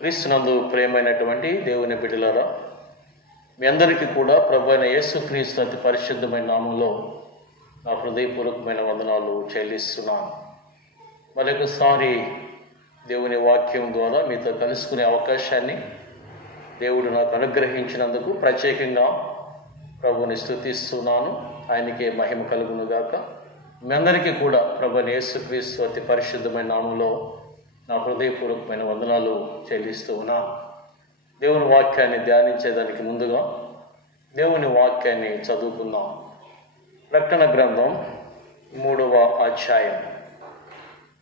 క్రీస్తునందు ప్రియమైనటువంటి దేవుని బిడ్డలారా, మీ అందరికీ కూడా ప్రభు అయిన యేసుక్రీస్తు అతి పరిశుద్ధమైన నామంలో నా హృదయపూర్వకమైన వందనాలు చెల్లిస్తున్నాను. మరొకసారి దేవుని వాక్యం ద్వారా మీతో కలుసుకునే అవకాశాన్ని దేవుడు నాకు అనుగ్రహించినందుకు ప్రత్యేకంగా ప్రభుని స్తుతిస్తున్నాను. ఆయనకే మహిమ కలుగును గాక. మీ అందరికీ కూడా ప్రభు అయిన యేసుక్రీస్తు అతి పరిశుద్ధమైన నామంలో నా హృదయపూర్వకమైన వందనాలు చెల్లిస్తూ ఉన్నాను. దేవుని వాక్యాన్ని ధ్యానించేదానికి ముందుగా దేవుని వాక్యాన్ని చదువుకుందాం. ప్రకటన గ్రంథం 3వ అధ్యాయం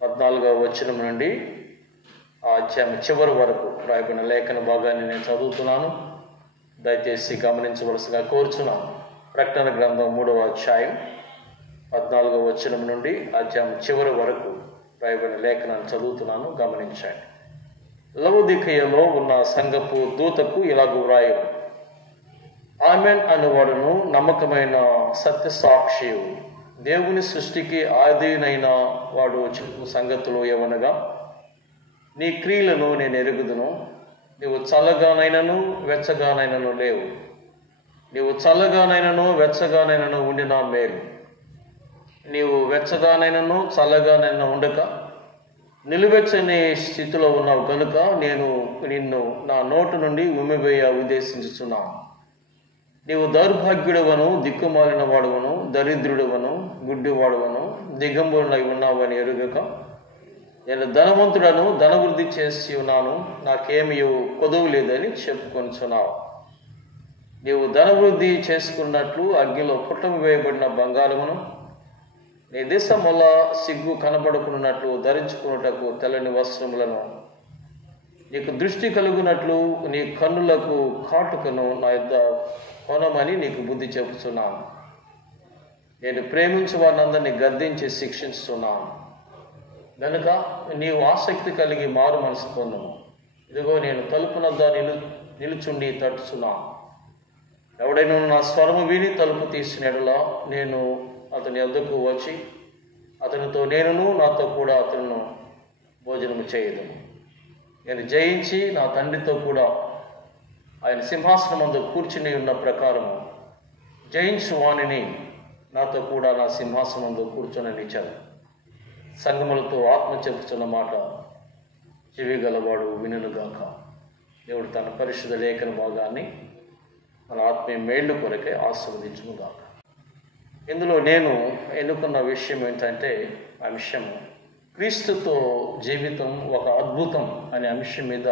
14వ వచనం నుండి ఆ అధ్యాయం చివరి వరకు రాయబడిన లేఖన భాగాన్ని నేను చదువుతున్నాను. దయచేసి గమనించవలసిగా కోరుచున్నాను. ప్రకటన గ్రంథం 3వ అధ్యాయం 14వ వచనం నుండి అధ్యాయం చివరి వరకు రాయబడిన లేఖనాన్ని చదువుతున్నాను, గమనించండి. లవొదికయలో ఉన్న సంఘపు దూతకు ఇలాగు వ్రాయు: ఆమెన్ అనువాడును నమ్మకమైన సత్యసాక్షి, దేవుని సృష్టికి ఆదినైన వాడు చెప్పు సంగతులు ఏమనగా, నీ క్రియలను నేను ఎరుగుదును. నీవు చల్లగానైనను వెచ్చగానైనను లేవు. నీవు చల్లగానైనను వెచ్చగానైనను ఉండిన మేలు. నీవు వెచ్చగానైనను చల్లగానైనా ఉండక నిలువెచ్చని స్థితిలో ఉన్నావు కనుక నేను నిన్ను నా నోటు నుండి ఉమ్మివేయ ఉద్దేశించుచున్నాను. నీవు దౌర్భాగ్యుడవను, దిక్కుమాలిన వాడువను, దరిద్రుడవను, గుడ్డివాడువను, దిగంబరునై ఉన్నావని ఎరుగక, నేను ధనవంతుడను, ధనవృద్ధి చేసి ఉన్నాను, నాకేమీ కొదువు లేదని చెప్పుకొనిచున్నావు. నీవు ధనవృద్ధి చేసుకున్నట్లు అగ్నిలో పుట్టము వేయబడిన బంగారమును, నీ దేశముల సిగ్గు కనబడుకున్నట్లు ధరించుకున్నటకు తెల్లని వస్త్రములను, నీకు దృష్టి కలుగునట్లు నీ కన్నులకు కాటుకను నా యొద్ద కొనమని నీకు బుద్ధి చెబుతున్నాను. నేను ప్రేమించు వారినందరినీ గద్దించి శిక్షిస్తున్నాను గనుక నీవు ఆసక్తి కలిగి మారు మనసు పొందుము. ఇదిగో నేను తలుపునద్ద నిలుచుండి తట్టుచున్నాను. ఎవడైనా నా స్వరము విని తలుపు తీసిన యెడల నేను అతని వద్దకు వచ్చి అతనితో నేనును నాతో కూడా అతను భోజనము చేయదు. నేను జయించి నా తండ్రితో కూడా ఆయన సింహాసనం ముందు కూర్చుని ఉన్న ప్రకారము జయించు వాణిని నాతో కూడా నా సింహాసనం ముందు కూర్చొనిచ్చాను. సంగములతో ఆత్మ చెప్పుతున్న మాట చెవిగలవాడు వినుగాక. దేవుడు తన పరిశుద్ధ లేఖన భాగాన్ని మన ఆత్మీయ మేళ్లు కొరకే ఆశీర్వదించుగాక. ఇందులో నేను ఎన్నుకున్న విషయం ఏంటంటే, అంశము క్రీస్తుతో జీవితం ఒక అద్భుతం అనే అంశం మీద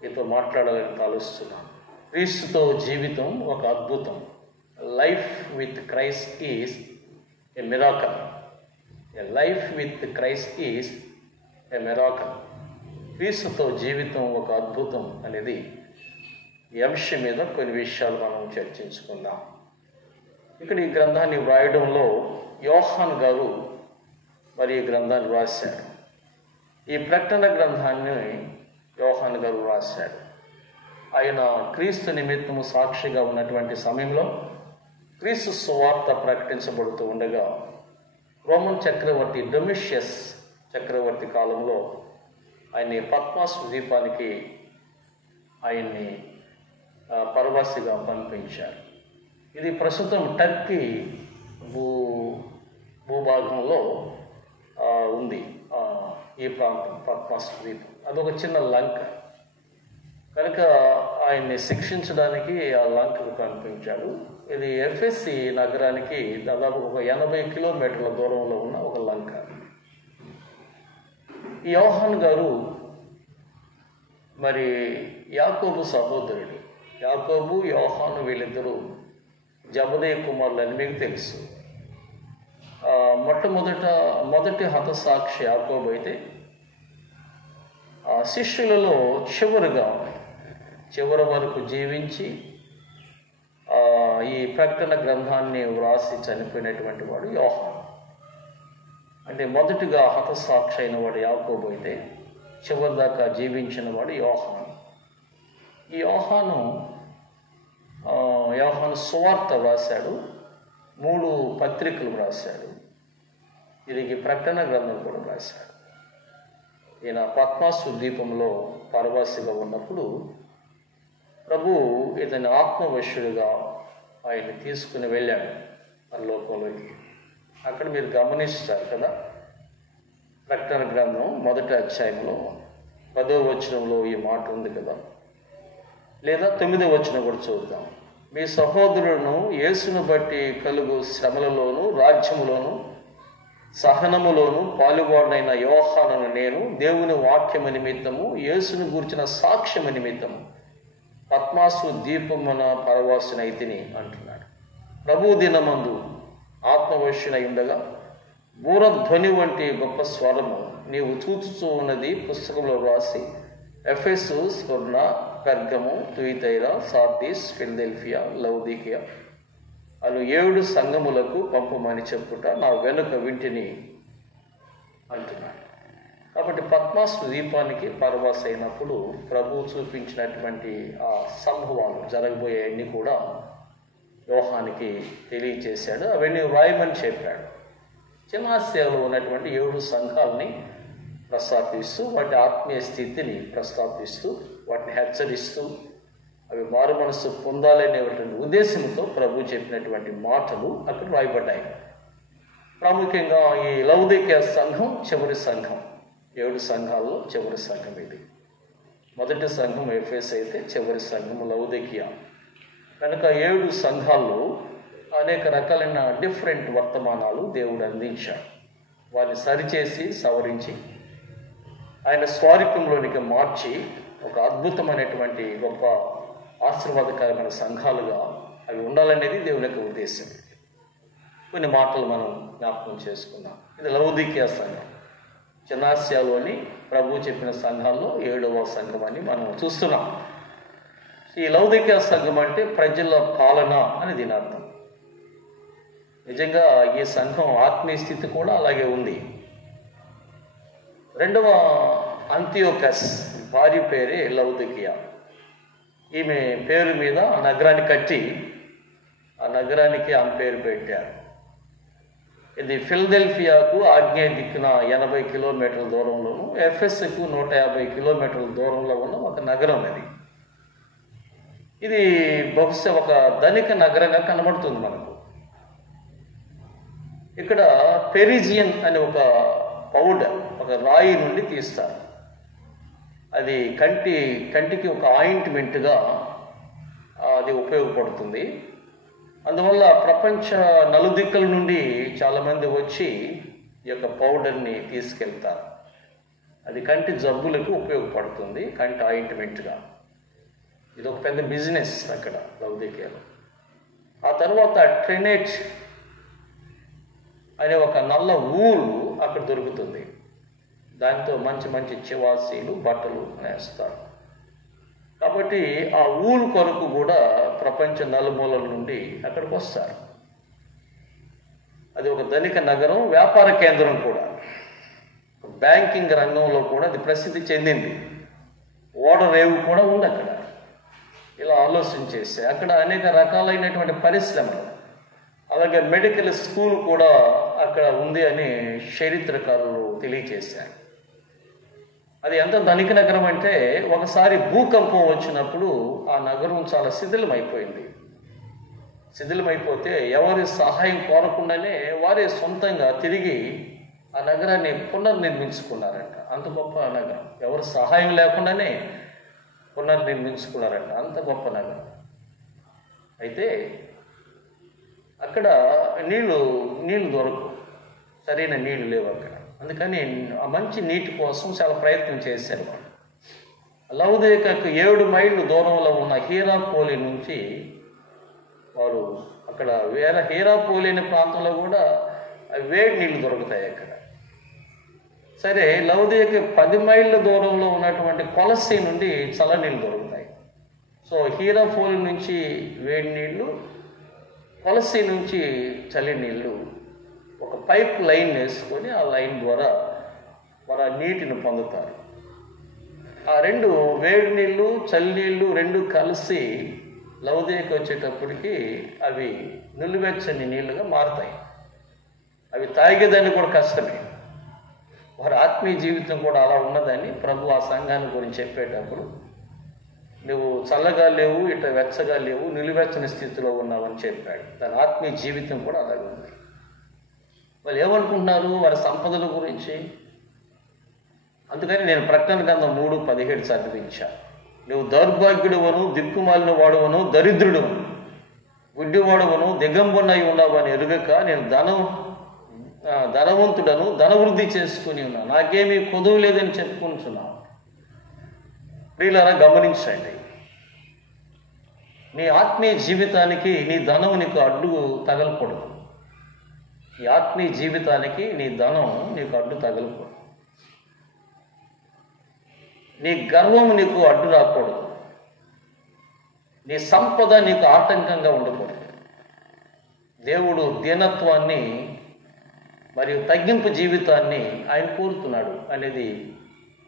మీతో మాట్లాడాలని తలుస్తున్నాను. క్రీస్తుతో జీవితం ఒక అద్భుతం. Life with Christ is a miracle. A life with Christ is a miracle. క్రీస్తుతో జీవితం ఒక అద్భుతం అనేది ఈ అంశం మీద కొన్ని విషయాలు మనం చర్చించుకుందాం. ఇక్కడ ఈ గ్రంథాన్ని వ్రాయడంలో యోహాన్ గారు మరి ఈ గ్రంథాన్ని వ్రాశారు. ఈ ప్రకటన గ్రంథాన్ని యోహాన్ గారు వ్రాశాడు. ఆయన క్రీస్తు నిమిత్తము సాక్షిగా ఉన్నటువంటి సమయంలో క్రీస్తు సువార్త ప్రకటించబడుతూ ఉండగా రోమన్ చక్రవర్తి డొమిషియస్ చక్రవర్తి కాలంలో ఆయన్ని పద్మాస్ ద్వీపానికి ఆయన్ని పరవాసిగా పంపించారు. ఇది ప్రస్తుతం టర్కీ భూభాగంలో ఉంది. ఈ ప్రాంతం పద్మాస్ ద్వీపం అదొక చిన్న లంక కనుక ఆయన్ని శిక్షించడానికి ఆ లంకకు పంపించాడు. ఇది ఎఫెసి నగరానికి దాదాపు ఒక 80 కిలోమీటర్ల దూరంలో ఉన్న ఒక లంక. ఈ యోహాన్ గారు మరి యాకోబు సహోదరుడు. యాకోబు యోహాను వీళ్ళిద్దరూ జబదయి కుమారులు అని మీకు తెలుసు. మొదటి హతసాక్షి యాకోబు అయితే శిష్యులలో చివరి వరకు జీవించి ఈ ప్రకటన గ్రంథాన్ని వ్రాసి చనిపోయినటువంటి వాడు యోహాను. అంటే మొదటిగా హతసాక్షి అయిన వాడు యాకోబు అయితే చివరి దాకా జీవించిన వాడు యోహాను. ఈ యోహాను సువార్త వ్రాశాడు. 3 పత్రికలు వ్రాశాడు. తిరిగి ప్రకటన గ్రంథం కూడా వ్రాశాడు. ఈయన పద్మాసు ద్వీపంలో పరవాసిగా ఉన్నప్పుడు ప్రభు ఇతని ఆత్మవశుడిగా ఆయన్ని తీసుకుని వెళ్ళాడు పరలోకంలోకి. అక్కడ మీరు గమనిస్తారు కదా, ప్రకటన గ్రంథం 1వ అధ్యాయంలో 10వ వచనంలో ఈ మాట ఉంది కదా, లేదా 9వ వచనం కూడా చూద్దాం. మీ సహోదరులను యేసును బట్టి కలుగు శ్రమలలోను రాజ్యములోను సహనములోను పాలువాడనైన యోహానును నేను దేవుని వాక్యము నిమిత్తము యేసును గూర్చిన సాక్ష్యము నిమిత్తము పద్మాసు దీపమున పరవాసునైతిని అంటున్నాడు. ప్రభు దినమందు ఆత్మవశునై ఉండగా బూరధ్వని వంటి గొప్ప స్వరము నీవు చూచుచూ ఉన్నది పుస్తకంలో రాసి ఎఫెసు, స్ముర్న, పెర్గము, తుయితైరా, సార్దీస్, ఫిలదెల్ఫియా, లౌదీకియా అను 7 సంఘములకు పంపమని చెప్పుట నా వెనుక వింటిని అంటున్నాడు. కాబట్టి పద్మాసు ద్వీపానికి పరవాసి అయినప్పుడు ప్రభు చూపించినటువంటి ఆ సంభవాలు జరగబోయేవన్నీ కూడా యోహానికి తెలియచేశాడు. అవన్నీ వ్రాయమని చెప్పాడు. చిన్న ఆసియాలో ఉన్నటువంటి 7 సంఘాలని ప్రస్తాపిస్తూ వాటి ఆత్మీయ స్థితిని ప్రస్తాపిస్తూ వాటిని హెచ్చరిస్తూ అవి మారు మనసు పొందాలనేటువంటి ఉద్దేశంతో ప్రభు చెప్పినటువంటి మాటలు అక్కడ రాయబడ్డాయి. ప్రాముఖ్యంగా ఈ లౌదీకియా సంఘం చివరి సంఘం, 7 సంఘాల్లో చివరి సంఘం ఇది. మొదటి సంఘం ఎఫెసు అయితే చివరి సంఘం లౌదీకియా. కనుక 7 సంఘాల్లో అనేక రకాలైన డిఫరెంట్ వర్తమానాలు దేవుడు అందించాడు. వారిని సరిచేసి సవరించి ఆయన స్వారూప్యంలోనికి మార్చి ఒక అద్భుతమైనటువంటి గొప్ప ఆశీర్వాదకరమైన సంఘాలుగా అవి ఉండాలనేది దేవుని యొక్క ఉద్దేశం. కొన్ని మాటలు మనం జ్ఞాపకం చేసుకుందాం. ఇది లౌదీకియా సంఘం, చిన్నాసియాలోని ప్రభు చెప్పిన సంఘాల్లో 7వ సంఘం అని మనం చూస్తున్నాం. ఈ లౌదీకియా సంఘం అంటే ప్రజల పాలన అని దీని అర్థం. నిజంగా ఈ సంఘం ఆత్మీయ స్థితి కూడా అలాగే ఉంది. 2వ అంతియోకస్ భార్య పేరే లౌదీకియా. ఈమె పేరు మీద ఆ నగరాన్ని కట్టి ఆ నగరానికి ఆమె పేరు పెట్టారు. ఇది ఫిలదెల్ఫియాకు ఆగ్నేయ దిక్కున 80 కిలోమీటర్ల దూరంలోను, ఎఫెసుకు 150 కిలోమీటర్ల దూరంలో ఉన్న ఒక నగరం అది. ఇది బహుశా ఒక ధనిక నగరంగా కనబడుతుంది మనకు. ఇక్కడ పెరిజియన్ అనే ఒక పౌడర్ ఒక రాయి నుండి తీస్తారు. అది కంటికి ఒక ఆయింట్మెంట్గా అది ఉపయోగపడుతుంది. అందువల్ల ప్రపంచ నలుదిక్కుల నుండి చాలామంది వచ్చి ఈ యొక్క పౌడర్ని తీసుకెళ్తారు. అది కంటి జబ్బులకు ఉపయోగపడుతుంది, కంటి ఆయింట్మెంట్గా. ఇది ఒక పెద్ద బిజినెస్ అక్కడ లౌదీకియాలో. ఆ తర్వాత ట్రినేట్ అనే ఒక నల్ల ఊలు అక్కడ దొరుకుతుంది. దాంతో మంచి మంచి చివాసీలు బట్టలు నేస్తారు. కాబట్టి ఆ ఊలు కొరకు కూడా ప్రపంచ నలుమూలల నుండి అక్కడికి వస్తారు. అది ఒక ధనిక నగరం, వ్యాపార కేంద్రం కూడా. బ్యాంకింగ్ రంగంలో కూడా అది ప్రసిద్ధి చెందింది. ఓడరేవు కూడా ఉంది అక్కడ. ఇలా ఆలోచించేస్తే అక్కడ అనేక రకాలైనటువంటి పరిశ్రమలు, అలాగే మెడికల్ స్కూల్ కూడా అక్కడ ఉంది అని చరిత్రకారులు తెలియచేశారు. అది ఎంత ధనిక నగరం అంటే ఒకసారి భూకంపం వచ్చినప్పుడు ఆ నగరం చాలా శిథిలమైపోయింది. శిథిలమైపోతే ఎవరి సహాయం కోరకుండానే వారే సొంతంగా తిరిగి ఆ నగరాన్ని పునర్నిర్మించుకున్నారంట. అంత గొప్ప నగరం, ఎవరి సహాయం లేకుండానే పునర్నిర్మించుకున్నారంట. అంత గొప్ప నగరం. అయితే అక్కడ నీళ్లు దొరకవు, సరైన నీళ్లు లేవు అక్కడ. అందుకని ఆ మంచి నీటి కోసం చాలా ప్రయత్నం చేశారు వాళ్ళు. లౌదీకియాకు 7 మైళ్ళు దూరంలో ఉన్న హీరాపోలి నుంచి వారు అక్కడ హీరాపోలి అనే ప్రాంతంలో కూడా వేడి నీళ్లు దొరుకుతాయి అక్కడ. సరే, లౌదీకియాకు 10 మైళ్ళ దూరంలో ఉన్నటువంటి కొలసి నుండి చల్ల నీళ్ళు దొరుకుతాయి. సో హీరాపోలి నుంచి వేడి నీళ్లు, కొలసి నుంచి చలి నీళ్ళు ఒక పైప్ లైన్ వేసుకొని ఆ లైన్ ద్వారా వారు ఆ నీటిని పొందుతారు. ఆ 2 వేడి నీళ్ళు చలి నీళ్ళు 2 కలిసి లౌదీకియా వచ్చేటప్పటికి అవి నిలువెచ్చని నీళ్ళుగా మారుతాయి. అవి తాగేదాన్ని కూడా కష్టమే. వారి ఆత్మీయ జీవితం కూడా అలా ఉన్నదని ప్రభు ఆ సంఘాన్ని గురించి చెప్పేటప్పుడు, నువ్వు చల్లగా లేవు, ఇట వెచ్చగా లేవు, నిలువెచ్చని స్థితిలో ఉన్నావని చెప్పాడు. దాని ఆత్మీయ జీవితం కూడా అలాగే ఉంది. వాళ్ళు ఏమనుకుంటున్నారు వారి సంపదల గురించి? అందుకని నేను ప్రకటన గ్రంథం 3:17 చదివించా. నువ్వు దౌర్భాగ్యుడువను, దిక్కుమాలిన వాడువను, దరిద్రుడువను, గుడ్డివాడువను, దిగంబునై ఉన్నావని ఎరుగక నేను ధనవంతుడను, ధనవృద్ధి చేసుకుని ఉన్నాను, నాకేమీ కొదువు లేదని చెప్పుకుంటున్నాను. ప్రియులారా, గమనించండి, నీ ఆత్మీయ జీవితానికి నీ ధనం నీకు అడ్డు తగలకూడదు. నీ ఆత్మీయ జీవితానికి నీ ధనం నీకు అడ్డు తగలకూడదు. నీ గర్వం నీకు అడ్డు రాకూడదు. నీ సంపద నీకు ఆటంకంగా ఉండకూడదు. దేవుడు దీనత్వాన్ని మరియు తగ్గింపు జీవితాన్ని ఆయన కోరుతున్నాడు అనేది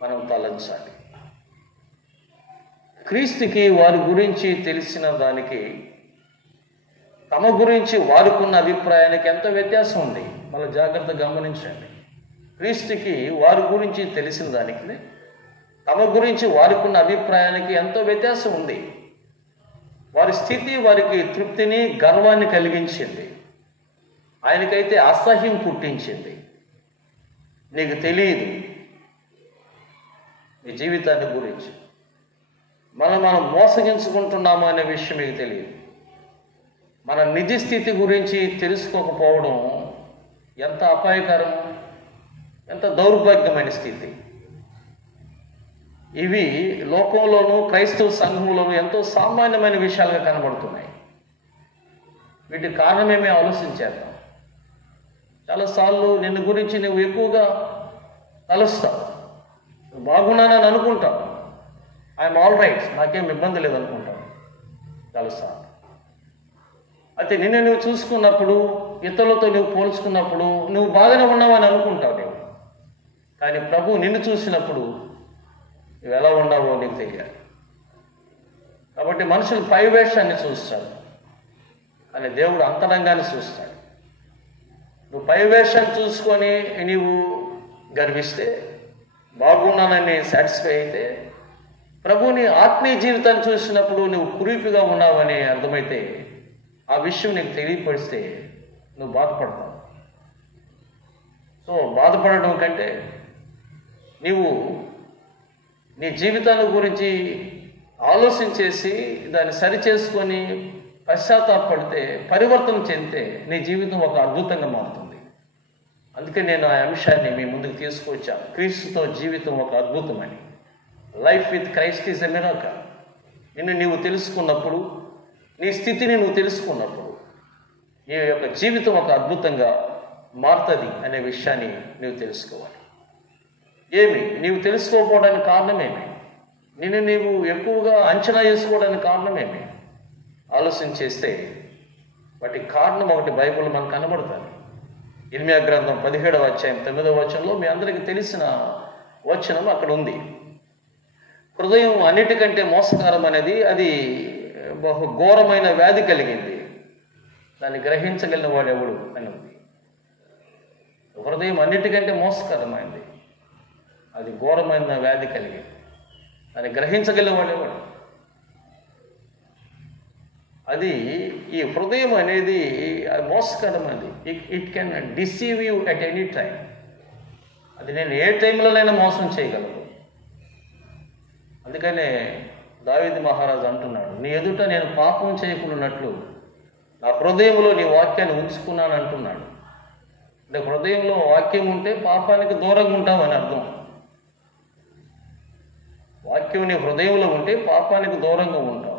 మనం తలంచాలి. క్రీస్తుకి వారి గురించి తెలిసిన దానికి తమ గురించి వారికున్న అభిప్రాయానికి ఎంతో వ్యత్యాసం ఉంది. మనం జాగ్రత్తగా గమనించండి. క్రీస్తుకి వారి గురించి తెలిసిన దానికి తమ గురించి వారికున్న అభిప్రాయానికి ఎంతో వ్యత్యాసం ఉంది. వారి స్థితి వారికి తృప్తిని, గర్వాన్ని కలిగించింది. ఆయనకైతే అసహ్యం పుట్టించింది. నీకు తెలియదు నీ జీవితాన్ని గురించి. మనం మోసగించుకుంటున్నామా అనే విషయం మీకు తెలియదు. మన నిజ స్థితి గురించి తెలుసుకోకపోవడం ఎంత అపాయకరం, ఎంత దౌర్భాగ్యమైన స్థితి. ఇవి లోకంలోనూ క్రైస్తవ సంఘంలోనూ ఎంతో సామాన్యమైన విషయాలుగా కనబడుతున్నాయి. వీటికి కారణమేమీ ఆలోచించేద్దాం. చాలాసార్లు నిన్ను గురించి నువ్వు ఎక్కువగా తలుస్తావు, బాగున్నానని అనుకుంటావు, ఐఎమ్ ఆల్ రైట్, నాకేం ఇబ్బంది లేదనుకుంటావు చాలాసార్లు. అయితే నిన్ను నువ్వు చూసుకున్నప్పుడు, ఇతరులతో నువ్వు పోల్చుకున్నప్పుడు నువ్వు బాగానే ఉన్నావని అనుకుంటావు నువ్వు. కానీ ప్రభు నిన్ను చూసినప్పుడు నువ్వు ఎలా ఉన్నావో నీకు తెలియాలి. కాబట్టి మనుషులు పై వేషాన్ని చూస్తాడు, కానీ దేవుడు అంతరంగాన్ని చూస్తాడు. నువ్వు పై వేషాన్ని చూసుకొని నీవు గర్విస్తే, బాగున్నానని సాటిస్ఫై అయితే, ప్రభుని ఆత్మీయ జీవితాన్ని చూసినప్పుడు నువ్వు కురీపిగా ఉన్నావని అర్థమైతే, ఆ విషయం నీకు తెలియపరిస్తే నువ్వు బాధపడతావు. సో బాధపడడం కంటే నీవు నీ జీవితాన్ని గురించి ఆలోచించేసి దాన్ని సరిచేసుకొని పశ్చాత్తాపడితే, పరివర్తన చెందితే నీ జీవితం ఒక అద్భుతంగా మారుతుంది. అందుకే నేను ఆ అంశాన్ని మీ ముందుకు తీసుకొచ్చాను. క్రీస్తుతో జీవితం ఒక అద్భుతమని. Life with Christ is a miracle. నిన్ను నీవు తెలుసుకున్నప్పుడు, నీ స్థితిని నువ్వు తెలుసుకున్నప్పుడు నీ యొక్క జీవితం ఒక అద్భుతంగా మారుతుంది అనే విషయాన్ని నీవు తెలుసుకోవాలి. నీవు తెలుసుకోకపోవడానికి కారణమేమి? నిన్ను నీవు ఎక్కువగా అంచనా వేసుకోవడానికి కారణమేమి? ఆలోచన చేస్తే వాటి కారణం ఒకటి బైబిల్ మనకు కనబడుతుంది. ఇర్మియా గ్రంథం 17వ అధ్యాయం 9వ వచనంలో మీ అందరికీ తెలిసిన వచనం అక్కడ ఉంది. హృదయం అన్నిటికంటే మోసకరం అనేది, అది బహు ఘోరమైన వ్యాధి కలిగింది, దాన్ని గ్రహించగలిగిన వాడు ఎవడు అని ఉంది. హృదయం అన్నిటికంటే మోసకరమైంది, అది ఘోరమైన వ్యాధి కలిగింది, దాన్ని గ్రహించగలిగిన వాడు ఎవడు? అది ఈ హృదయం అనేది మోసకరమైనది. It can deceive you at any time. అది నేను ఏ టైంలోనైనా మోసం చేయగలను. అందుకనే దావీదు మహారాజు అంటున్నాడు, నీ ఎదుట నేను పాపం చేయకున్నట్లు నా హృదయంలో నీ వాక్యాన్ని ఉంచుకున్నాను అంటున్నాడు. అంటే హృదయంలో వాక్యం ఉంటే పాపానికి దూరంగా ఉంటామని అర్థం. వాక్యం నీ హృదయంలో ఉంటే పాపానికి దూరంగా ఉంటావు.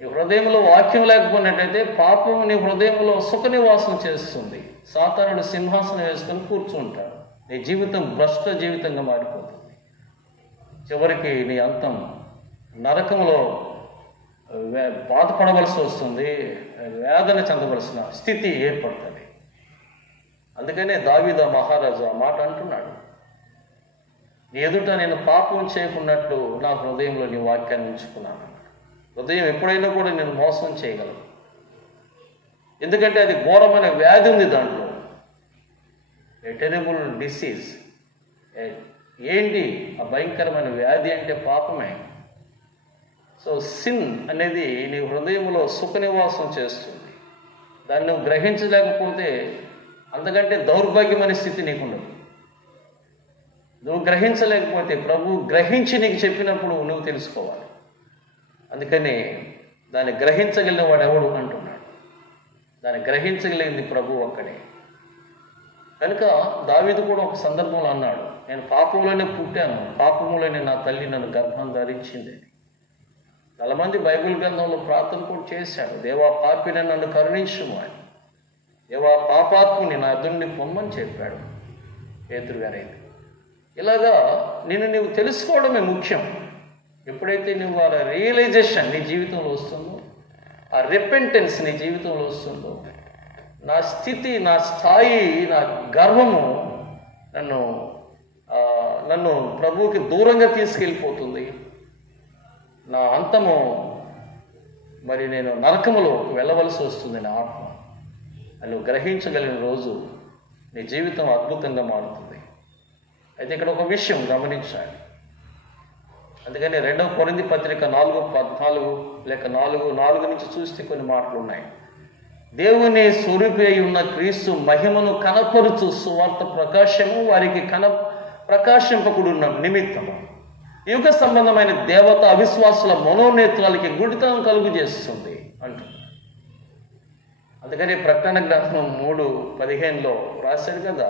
నీ హృదయంలో వాక్యం లేకపోయినట్టయితే పాపం నీ హృదయంలో సుఖ నివాసం చేస్తుంది. సాతానుడు సింహాసనం వేసుకొని కూర్చుంటాడు. నీ జీవితం భ్రష్ట జీవితంగా మారిపోతుంది. చివరికి నీ అంతం నరకంలో బాధపడవలసి వస్తుంది, వేదన చెందవలసిన స్థితి ఏర్పడుతుంది. అందుకనే దావీదు మహారాజు ఆ మాట అంటున్నాడు, నీ ఎదుట నేను పాపం చేయకున్నట్లు నా హృదయంలో నీ వాక్యాన్ని ఉంచుకున్నాను. హృదయం ఎప్పుడైనా కూడా నేను మోసం చేయగలను. ఎందుకంటే అది ఘోరమైన వ్యాధి ఉంది దాంట్లో. ఏ టెరబుల్ డిసీజ్. ఏంటి ఆ భయంకరమైన వ్యాధి అంటే పాపమే. సో సిన్ అనేది నీ హృదయంలో సుఖ నివాసం చేస్తుంది. దాన్ని నువ్వు గ్రహించలేకపోతే అంతకంటే దౌర్భాగ్యమైన స్థితి నీకున్నది. నువ్వు గ్రహించలేకపోతే ప్రభు గ్రహించి నీకు చెప్పినప్పుడు నువ్వు తెలుసుకోవాలి. అందుకని దాన్ని గ్రహించగలిగిన వాడు ఎవడు అంటున్నాడు. దాన్ని గ్రహించగలిగింది ప్రభు ఒక్కడే. కనుక దావీదు కూడా ఒక సందర్భంలో అన్నాడు, నేను పాపంలోనే పుట్టాను, పాపంలోనే నా తల్లి నన్ను గర్భం ధరించింది. చాలామంది బైబిల్ గ్రంథంలో ప్రార్థన కూడా చేశాడు, దేవా పాపిని నన్ను కరుణించుము అని. దేవా పాపాత్ముని నా ఎదురుని పొమ్మని చెప్పాడు పేతురు గారైతే. ఇలాగా నీవు తెలుసుకోవడమే ముఖ్యం. ఎప్పుడైతే నువ్వు ఆ రియలైజేషన్ నీ జీవితంలో వస్తుందో, ఆ రిపెంటెన్స్ నీ జీవితంలో వస్తుందో, నా స్థితి, నా స్థాయి, నా గర్వము నన్ను ప్రభువుకి దూరంగా తీసుకెళ్ళిపోతుంది, నా అంతము మరి నేను నరకములో వెళ్ళవలసి వస్తుంది నా ఆత్మ అని నువ్వు గ్రహించగలిగిన రోజు నీ జీవితం అద్భుతంగా మారుతుంది. అయితే ఇక్కడ ఒక విషయం గమనించాలి. అందుకని 2 కొరింథీ పత్రిక 4:14 లేక 4 నుంచి చూస్తే కొన్ని మాటలు ఉన్నాయి. దేవుని స్వరూపి అయి ఉన్న క్రీస్తు మహిమను కనపరుచు సువార్త ప్రకాశము వారికి ప్రకాశింపకుడున్న నిమిత్తము యుగ సంబంధమైన దేవత అవిశ్వాసుల మనోనేత్రాలకి గుడితనం కలుగు చేస్తుంది అంటుంది. అందుకని ప్రకటన గ్రంథం 3:15 రాశాడు కదా,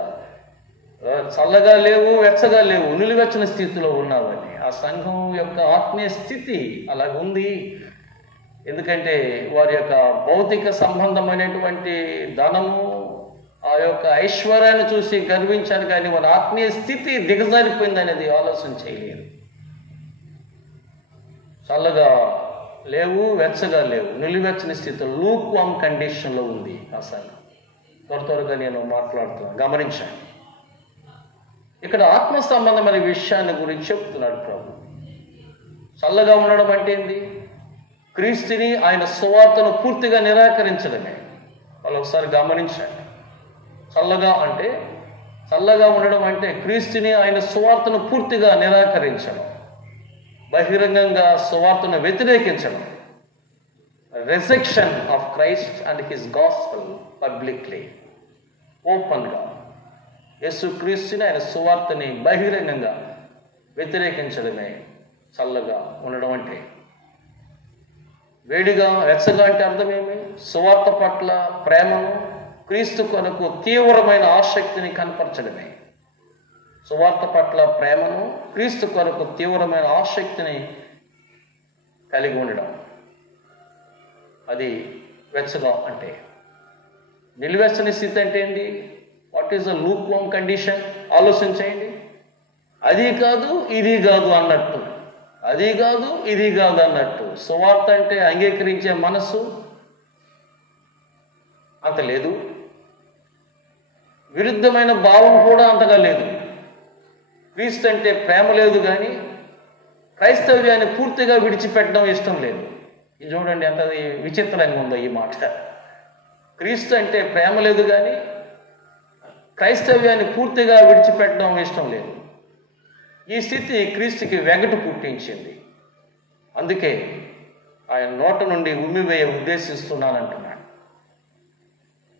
చల్లగా లేవు, వెచ్చగా లేవు, నిలువెచ్చని స్థితిలో ఉన్నావని. ఆ సంఘం యొక్క ఆత్మీయ స్థితి అలాగుంది. ఎందుకంటే వారి యొక్క భౌతిక సంబంధమైనటువంటి ధనము, ఆ యొక్క ఐశ్వర్యాన్ని చూసి గర్వించారు, కానీ వారి ఆత్మీయ స్థితి దిగజారిపోయింది అనేది ఆలోచన చేయలేదు. చల్లగా లేవు, వెచ్చగా లేవు, నిలువెచ్చని స్థితిలో లూక్ వామ్ కండిషన్లో ఉంది ఆ సంఘం. త్వరగా నేను మాట్లాడుతున్నాను, గమనించాను. ఇక్కడ ఆత్మ సంబంధమైన విషయాన్ని గురించి చెప్తున్నాడు ప్రభు. చల్లగా ఉండడం అంటే ఏంది? క్రీస్తుని, ఆయన సువార్తను పూర్తిగా నిరాకరించడమే. వాళ్ళు ఒకసారి గమనించండి. చల్లగా ఉండడం అంటే క్రీస్తుని, ఆయన సువార్తను పూర్తిగా నిరాకరించడం, బహిరంగంగా సువార్తను వ్యతిరేకించడం. Rejection of Christ and his gospel publicly, ఓపెన్గా యేసుక్రీస్తుని, ఆయన సువార్తని బహిరంగంగా వ్యతిరేకించడమే చల్లగా ఉండడం అంటే. వేడిగా, వెచ్చగా అంటే అర్థమేమి? సువార్త పట్ల ప్రేమను, క్రీస్తు కొరకు తీవ్రమైన ఆసక్తిని కనపరచడమే. సువార్త పట్ల ప్రేమను, క్రీస్తు కొరకు తీవ్రమైన ఆసక్తిని కలిగి ఉండడం, అది వెచ్చగా అంటే. నిలువెచ్చని స్థితి అంటే ఏంటి? What is the lukewarm condition? ఆలోచించేయండి. అది కాదు ఇది కాదు అన్నట్టు, అది కాదు ఇది కాదు అన్నట్టు. సువార్త అంటే అంగీకరించే మనస్సు అంత లేదు, విరుద్ధమైన భావం కూడా అంతగా లేదు. క్రీస్తు అంటే ప్రేమ లేదు, కానీ క్రైస్తవ్యాన్ని పూర్తిగా విడిచిపెట్టడం ఇష్టం లేదు. ఇది చూడండి ఎంత విచిత్రంగా ఉందో ఈ మాట. క్రీస్తు అంటే ప్రేమ లేదు, కానీ క్రైస్తవ్యాన్ని పూర్తిగా విడిచిపెట్టడం ఇష్టం లేదు. ఈ స్థితి క్రీస్తుకి వెగటు పుట్టించింది. అందుకే ఆయన నోట నుండి ఉమ్మివేయ ఉద్దేశిస్తున్నానంటున్నాడు.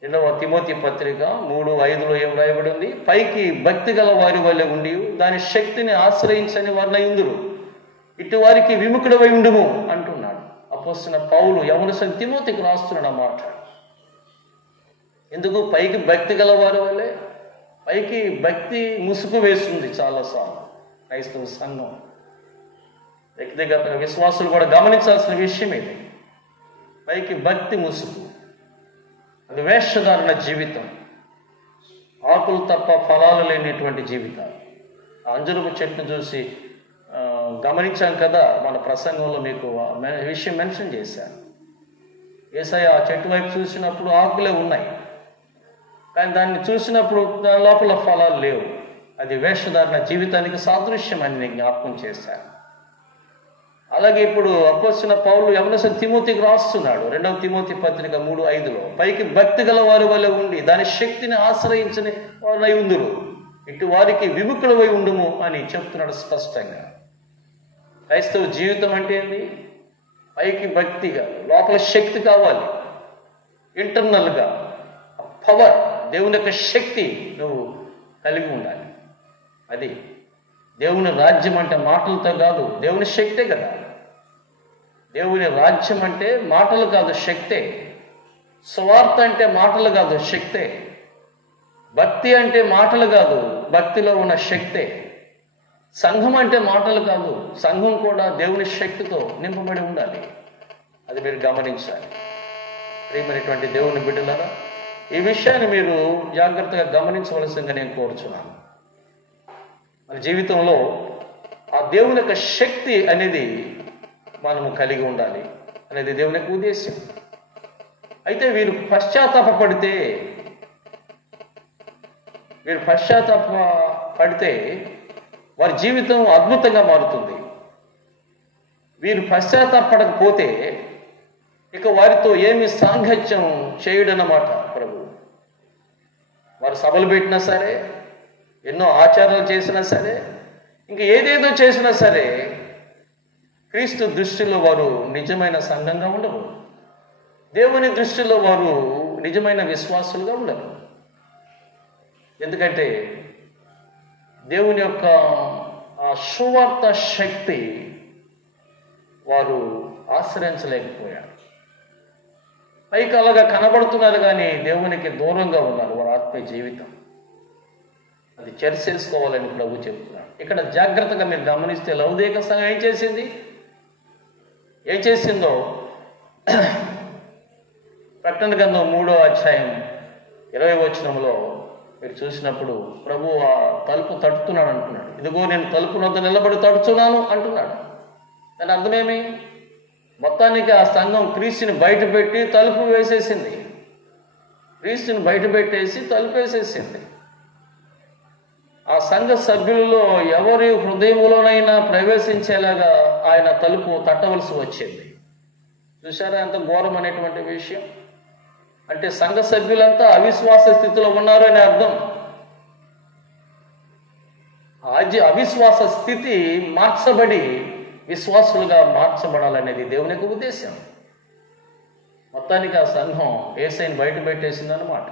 2వ తిమోతి పత్రిక 3:5 ఏం రాయబడి ఉంది? పైకి భక్తి గల వారి వల్లే ఉండి దాని శక్తిని ఆశ్రయించని వారినై ఉందురు, ఇటు వారికి విముఖుడవై ఉండుము అంటున్నాడు అపోస్తలుడైన పౌలు. యవనస్తుడైన తిమోతికి రాస్తున్నాడు ఆ మాట. ఎందుకు పైకి భక్తి గల వారి వల్లే? పైకి భక్తి ముసుగు వేస్తుంది చాలాసార్లు క్రైస్తవ సంఘం. వ్యక్తిగత విశ్వాసులు కూడా గమనించాల్సిన విషయం ఇది. పైకి భక్తి ముసుగు, అది వేషధారణ జీవితం, ఆకులు తప్ప ఫలాలు లేనిటువంటి జీవితాలు. అంజురపు చెట్టును చూసి గమనించాం కదా, మన ప్రసంగంలో మీకు విషయం మెన్షన్ చేశాను. యేసయ్య ఆ చెట్టు వైపు చూసినప్పుడు ఆకులే ఉన్నాయి, కానీ దాన్ని చూసినప్పుడు దాని లోపల ఫలాలు లేవు. అది వేషధారణ జీవితానికి సాదృశ్యం అని నేను జ్ఞాపకం చేశాను. అలాగే ఇప్పుడు అపోస్తలుడైన పౌలు యవనస్తుడైన తిమోతికి రాస్తున్నాడు. 2వ తిమోతి పత్రిక 3:5లో పైకి భక్తి గల వారి వలె ఉండి దాని శక్తిని ఆశ్రయించని వారై ఉందురు, ఇటు వారికి విముఖులవై ఉండుము అని చెప్తున్నాడు స్పష్టంగా. క్రైస్తవ జీవితం అంటే ఏంది? పైకి భక్తిగా, లోపల శక్తి కావాలి. ఇంటర్నల్గా పవర్, దేవుని యొక్క శక్తి నువ్వు కలిగి ఉండాలి. అది దేవుని రాజ్యం అంటే మాటలతో కాదు, దేవుని శక్తే కదా. దేవుని రాజ్యం అంటే మాటలు కాదు, శక్తే. స్వార్థ అంటే మాటలు కాదు, శక్తే. భక్తి అంటే మాటలు కాదు, భక్తిలో ఉన్న శక్తే. సంఘం అంటే మాటలు కాదు, సంఘం కూడా దేవుని శక్తితో నింపబడి ఉండాలి. అది మీరు గమనించాలి. ప్రియమైనటువంటి దేవుని బిడ్డలారా, ఈ విషయాన్ని మీరు జాగ్రత్తగా గమనించవలసిందిగా నేను కోరుచున్నాను. మన జీవితంలో ఆ దేవుని యొక్క శక్తి అనేది మనము కలిగి ఉండాలి అనేది దేవుని యొక్క ఉద్దేశం. అయితే వీరు పశ్చాత్తాపడితే వారి జీవితం అద్భుతంగా మారుతుంది. వీరు పశ్చాత్తాపడకపోతే ఇక వారితో ఏమి సాంగత్యం చేయడన్నమాట ప్రభు. వారు సభలు పెట్టినా సరే, ఎన్నో ఆచారాలు చేసినా సరే, ఇంకా ఏదేదో చేసినా సరే, క్రీస్తు దృష్టిలో వారు నిజమైన సంఘంగా ఉండరు. దేవుని దృష్టిలో వారు నిజమైన విశ్వాసులుగా ఉండరు. ఎందుకంటే దేవుని యొక్క ఆ సువార్త శక్తి వారు ఆశ్రయించలేకపోయారు. పైకి అలాగా కనబడుతున్నారు కానీ దేవునికి దూరంగా ఉన్నారు. వారి ఆత్మీయ జీవితం అది చర్చేసుకోవాలని ప్రభు చెప్తున్నాడు. ఇక్కడ జాగ్రత్తగా మీరు గమనిస్తే లౌదీక సంఘం ఏం చేసిందో ప్రకటన గ్రంథం 3వ అధ్యాయం 20వ వచనంలో మీరు చూసినప్పుడు ప్రభు ఆ తలుపు తట్టుతున్నాడు అంటున్నాడు. ఇదిగో నేను తలుపు వద్ద నిలబడి తడుచున్నాను అంటున్నాడు. దాని అర్థమేమి? మొత్తానికి ఆ సంఘం క్రీస్తుని బయట పెట్టి తలుపు వేసేసింది. క్రీస్తుని బయట పెట్టేసి తలుపు వేసేసింది. ఆ సంఘ సభ్యులలో ఎవరి హృదయంలోనైనా ప్రవేశించేలాగా ఆయన తలుపు తట్టవలసి వచ్చింది. చూసారా ఎంత ఘోరం అనేటువంటి విషయం? అంటే సంఘ సభ్యులంతా అవిశ్వాస స్థితిలో ఉన్నారు అని అర్థం. అవిశ్వాస స్థితి మార్చబడి విశ్వాసులుగా మార్చబడాలనేది దేవుని యొక్క ఉద్దేశం. మొత్తానికి ఆ సంఘం యేసయ్యను బయట పెట్టేసిందన్నమాట.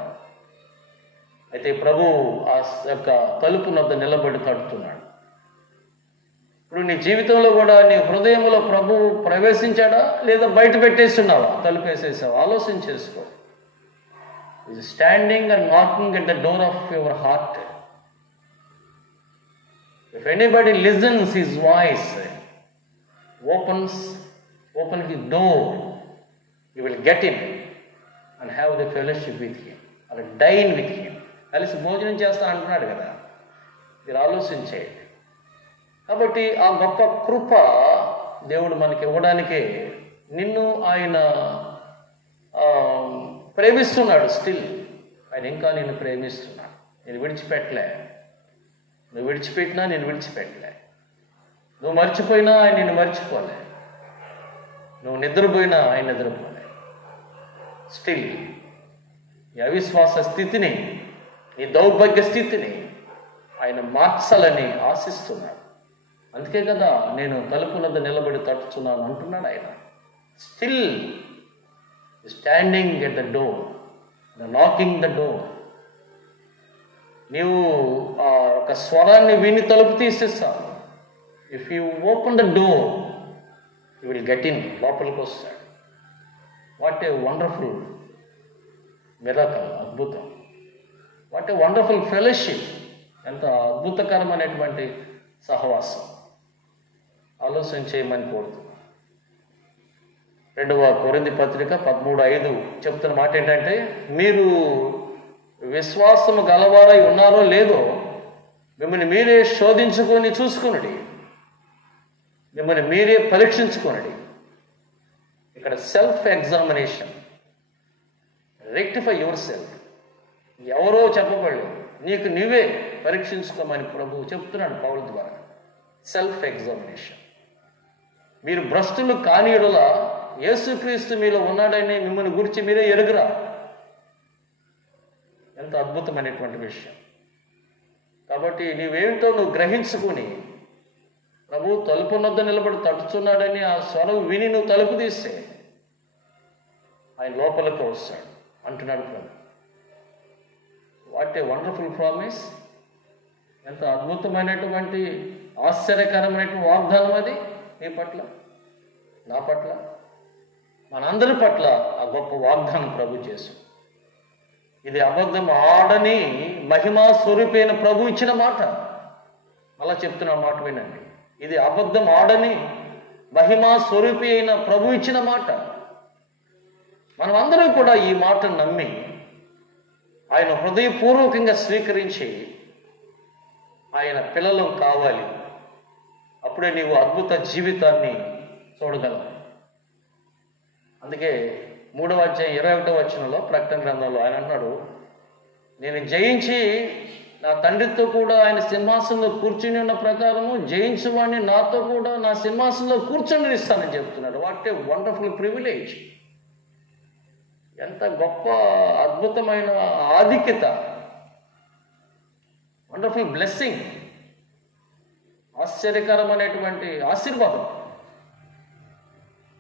అయితే ప్రభు ఆ యొక్క తలుపు వద్ద నిలబడి తడుతున్నాడు. ఇప్పుడు నీ జీవితంలో కూడా నీ హృదయంలో ప్రభు ప్రవేశించాడా లేదా బయట పెట్టేస్తున్నావా, తలుపు వేసేసావా? ఆలోచన చేసుకో. Is standing and knocking at the door of your heart. If anybody listens his voice, open his door, you will get in and have the fellowship with him or dine with him. కలిసి భోజనం చేస్తా అంటున్నాడు కదా. మీరు ఆలోచించేయండి. కాబట్టి ఆ గొప్ప కృప దేవుడు మనకి ఇవ్వడానికే నిన్ను ఆయన ప్రేమిస్తున్నాడు. స్టిల్ ఆయన ఇంకా నిన్ను ప్రేమిస్తున్నాడు. నేను విడిచిపెట్టలే. నువ్వు విడిచిపెట్టినా నేను విడిచిపెట్టలే. నువ్వు మర్చిపోయినా ఆయన నిన్ను మర్చిపోలే. నువ్వు నిద్రపోయినా ఆయన నిద్రపోలే. స్టిల్ ఈ అవిశ్వాస స్థితిని, ఈ దౌర్భాగ్య స్థితిని ఆయన మార్చాలని ఆశిస్తున్నాడు. అందుకే కదా నేను తలుపు వద్ద నిలబడి తట్టుచున్నాను అంటున్నాడు ఆయన. Still standing at the door, knocking the door. నీవు ఆ ఒక స్వరాన్ని విని తలుపు తీసేస్తావు. If you open the door you will get in. లోపలికి వస్తాడు. వాట్ ఏ వండర్ఫుల్ మిరకల్, అద్భుతం. వాట్ ఏ వండర్ఫుల్ ఫెలోషిప్, ఎంత అద్భుతకరమైనటువంటి సహవాసం. ఆలోచన చేయమని కోరుతున్నాను. 2వ కొరింథీ పత్రిక 13:5 చెప్తున్న మాట ఏంటంటే, మీరు విశ్వాసము గలవారై ఉన్నారో లేదో మిమ్మల్ని మీరే శోధించుకొని చూసుకునండి, మిమ్మల్ని మీరే పరీక్షించుకోనండి. ఇక్కడ self examination. Rectify your self. ఎవరో చెప్పబడలేదు, నీకు నీవే పరీక్షించుకోమని ప్రభువు చెప్తున్నాడు పౌలు ద్వారా. Self examination. మీరు భ్రష్టులు కాని యెడల యేసుక్రీస్తు మీలో ఉన్నాడని మిమ్మల్ని గురించి మీరే ఎరుగురా. ఎంత అద్భుతమైనటువంటి విషయం. కాబట్టి నీవేమిటో నువ్వు గ్రహించుకుని ప్రభు తలుపు వద్ద నిలబడి తట్టుచున్నాడని ఆ స్వరం విని నువ్వు తలుపు తీస్తే ఆయన లోపలికి వస్తాడు అంటున్నాడు ప్రభు. What a wonderful promise. ఎంత అద్భుతమైనటువంటి ఆశ్చర్యకరమైనటువంటి వాగ్దానం అది నీ పట్ల, నా పట్ల, మనందరి పట్ల ఆ గొప్ప వాగ్దానం ప్రభు చేసు. ఇది అబద్ధం ఆడని మహిమా స్వరూపైన ప్రభు ఇచ్చిన మాట. అలా చెప్తున్న మాట వినండి. ఇది అబద్ధం ఆడని మహిమా స్వరూపి అయిన ప్రభు ఇచ్చిన మాట. మనం అందరూ కూడా ఈ మాట నమ్మి ఆయన హృదయపూర్వకంగా స్వీకరించి ఆయన పిల్లలు కావాలి. అప్పుడే నీవు అద్భుత జీవితాన్ని చూడగలవు. అందుకే 3వ అధ్యాయం 21వ వచనంలో ప్రకటన గ్రంథంలో ఆయన అన్నాడు, నేను జయించి నా తండ్రితో కూడా ఆయన సింహాసనంలో కూర్చుని ఉన్న ప్రకారము జయించువాడిని నాతో కూడా నా సింహాసనంలో కూర్చొని ఇస్తానని చెప్తున్నాడు. What a wonderful privilege. ఎంత గొప్ప అద్భుతమైన ఆధిక్యత, వండర్ఫుల్ బ్లెస్సింగ్, ఆశ్చర్యకరమైనటువంటి ఆశీర్వాదం.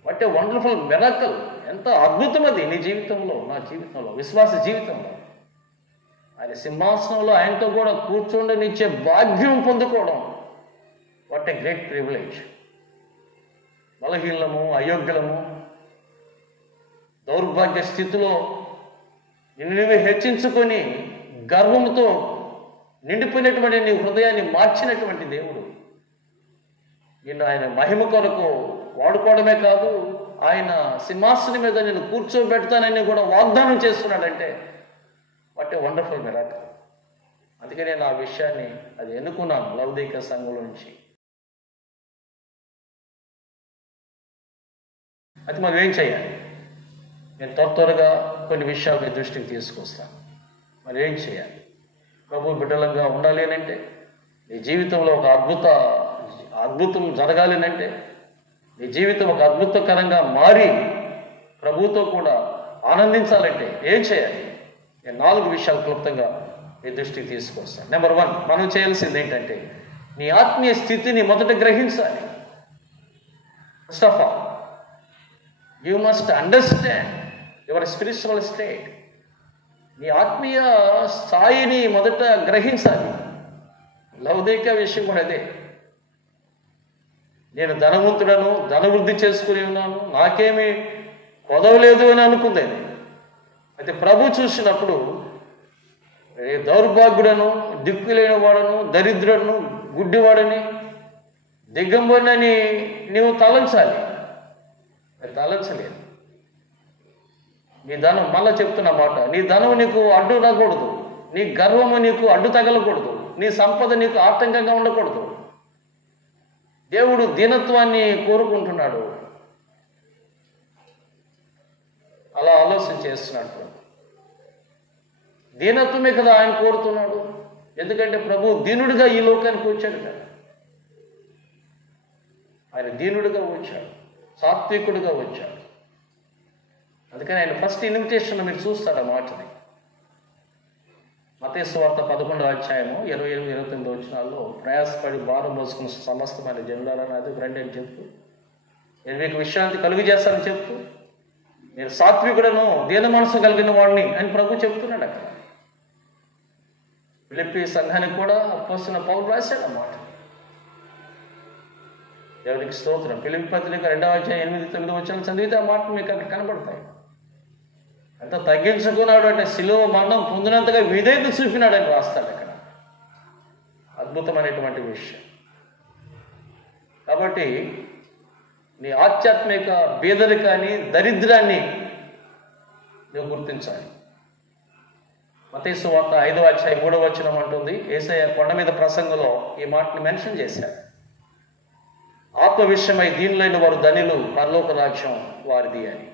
What a wonderful miracle. ఎంత అద్భుతం అది నీ జీవితంలో, నా జీవితంలో, విశ్వాస జీవితంలో. ఆయన సింహాసనంలో ఆయనతో కూడా కూర్చోండనిచ్చే భాగ్యం పొందుకోవడం. What a great privilege. బలహీనము, అయోగ్యులము, దౌర్భాగ్య స్థితిలో నిన్ను హెచ్చించుకొని గర్వంతో నిండిపోయినటువంటి నీ హృదయాన్ని మార్చినటువంటి దేవుడు నిన్ను ఆయన మహిమ కొరకు వాడుకోవడమే కాదు, ఆయన సింహాసనం మీద నేను కూర్చోబెడతానని కూడా వాగ్దానం చేస్తున్నాడంటే వాట్ ఏ వండర్ఫుల్ మిరాకిల్. అందుకే నేను ఆ విషయాన్ని అది ఎన్నుకున్నాను లౌకిక సంఘంలో నుంచి. అది మనం ఏం చేయాలి? నేను త్వరగా కొన్ని విషయాలు మీ దృష్టికి తీసుకొస్తాను. మరి ఏం చేయాలి? ప్రభు బిడ్డలంగా ఉండాలి అని అంటే, నీ జీవితంలో ఒక అద్భుతం జరగాలి అని అంటే, నీ జీవితం ఒక అద్భుతకరంగా మారి ప్రభుతో కూడా ఆనందించాలంటే ఏం చేయాలి? నేను 4 విషయాలు క్లుప్తంగా మీ దృష్టికి తీసుకొస్తాను. నెంబర్ 1, మనం చేయాల్సింది ఏంటంటే నీ ఆత్మీయ స్థితిని మొదట గ్రహించాలి. First of all you must understand your spiritual state. నీ ఆత్మీయ స్థాయిని మొదట గ్రహించాలి. లౌకిక విషయం కూడా అదే. నేను ధనవంతుడను, ధనవృద్ధి చేసుకుని ఉన్నాను, నాకేమీ కొదవలేదు అని అనుకుంది. అయితే ప్రభు చూసినప్పుడు దౌర్భాగ్యుడను, దిక్కులేని వాడను, దరిద్రుడను, గుడ్డివాడని, దిగంబరనని నీవు తలంచాలి. తలంచలేదు. నీ ధనం, మళ్ళా చెప్తున్న మాట, నీ ధనం నీకు అడ్డు రాకూడదు, నీ గర్వము నీకు అడ్డు తగలకూడదు, నీ సంపద నీకు ఆటంకంగా ఉండకూడదు. దేవుడు దీనత్వాన్ని కోరుకుంటున్నాడు. అలా ఆలోచన చేస్తున్నాడు. దీనత్వమే కదా ఆయన కోరుతున్నాడు. ఎందుకంటే ప్రభు దీనుడిగా ఈ లోకానికి వచ్చాడు కదా. ఆయన దీనుడిగా వచ్చాడు, సాత్వికుడిగా వచ్చాడు. అందుకని ఆయన ఫస్ట్ ఇన్విటేషన్ మీరు చూస్తారు ఆ మాటని. మత్తయి సువార్త 11వ అధ్యాయము 28-29 వచనాల్లో, ప్రయాసపడి భారం మోసుకున్న సమస్తమైన జనులారా అది రండి అని చెప్తూ, నేను మీకు విశ్రాంతి కలుగు చేస్తానని చెప్తూ, నేను సాత్వికుడను, దీన మనసు కలిగిన వాడిని అని ప్రభు చెప్తున్నాడు. అక్కడ ఫిలిప్పీ సంఘానికి కూడా అపోస్తలుడైన పౌలు రాశాడు అన్నమాట. దేవునికి స్తోత్రం. ఫిలిప్పీ పత్రిక 2వ అధ్యాయం 8-9 వచనాలు చదివితే ఆ మాట మీకు అక్కడ కనబడతాయి. ఎంత తగ్గించుకున్నాడు అంటే శిలువ మరణం పొందినంతగా విధేయత చూపినాడని రాస్తాడు అక్కడ. అద్భుతమైనటువంటి విషయం. కాబట్టి నీ ఆధ్యాత్మిక బేదరికాన్ని, దరిద్రాన్ని నువ్వు గుర్తించాలి. మత్తయి సువార్త 5వ అధ్యాయం 3వ వచనం అంటుంది, యేసయ్య కొండ మీద ప్రసంగంలో ఈ మాటని మెన్షన్ చేశాడు. ఆత్మ విషయమై దీనులైన వారు ధనిలు, పరలోక రాజ్యం వారిది అని.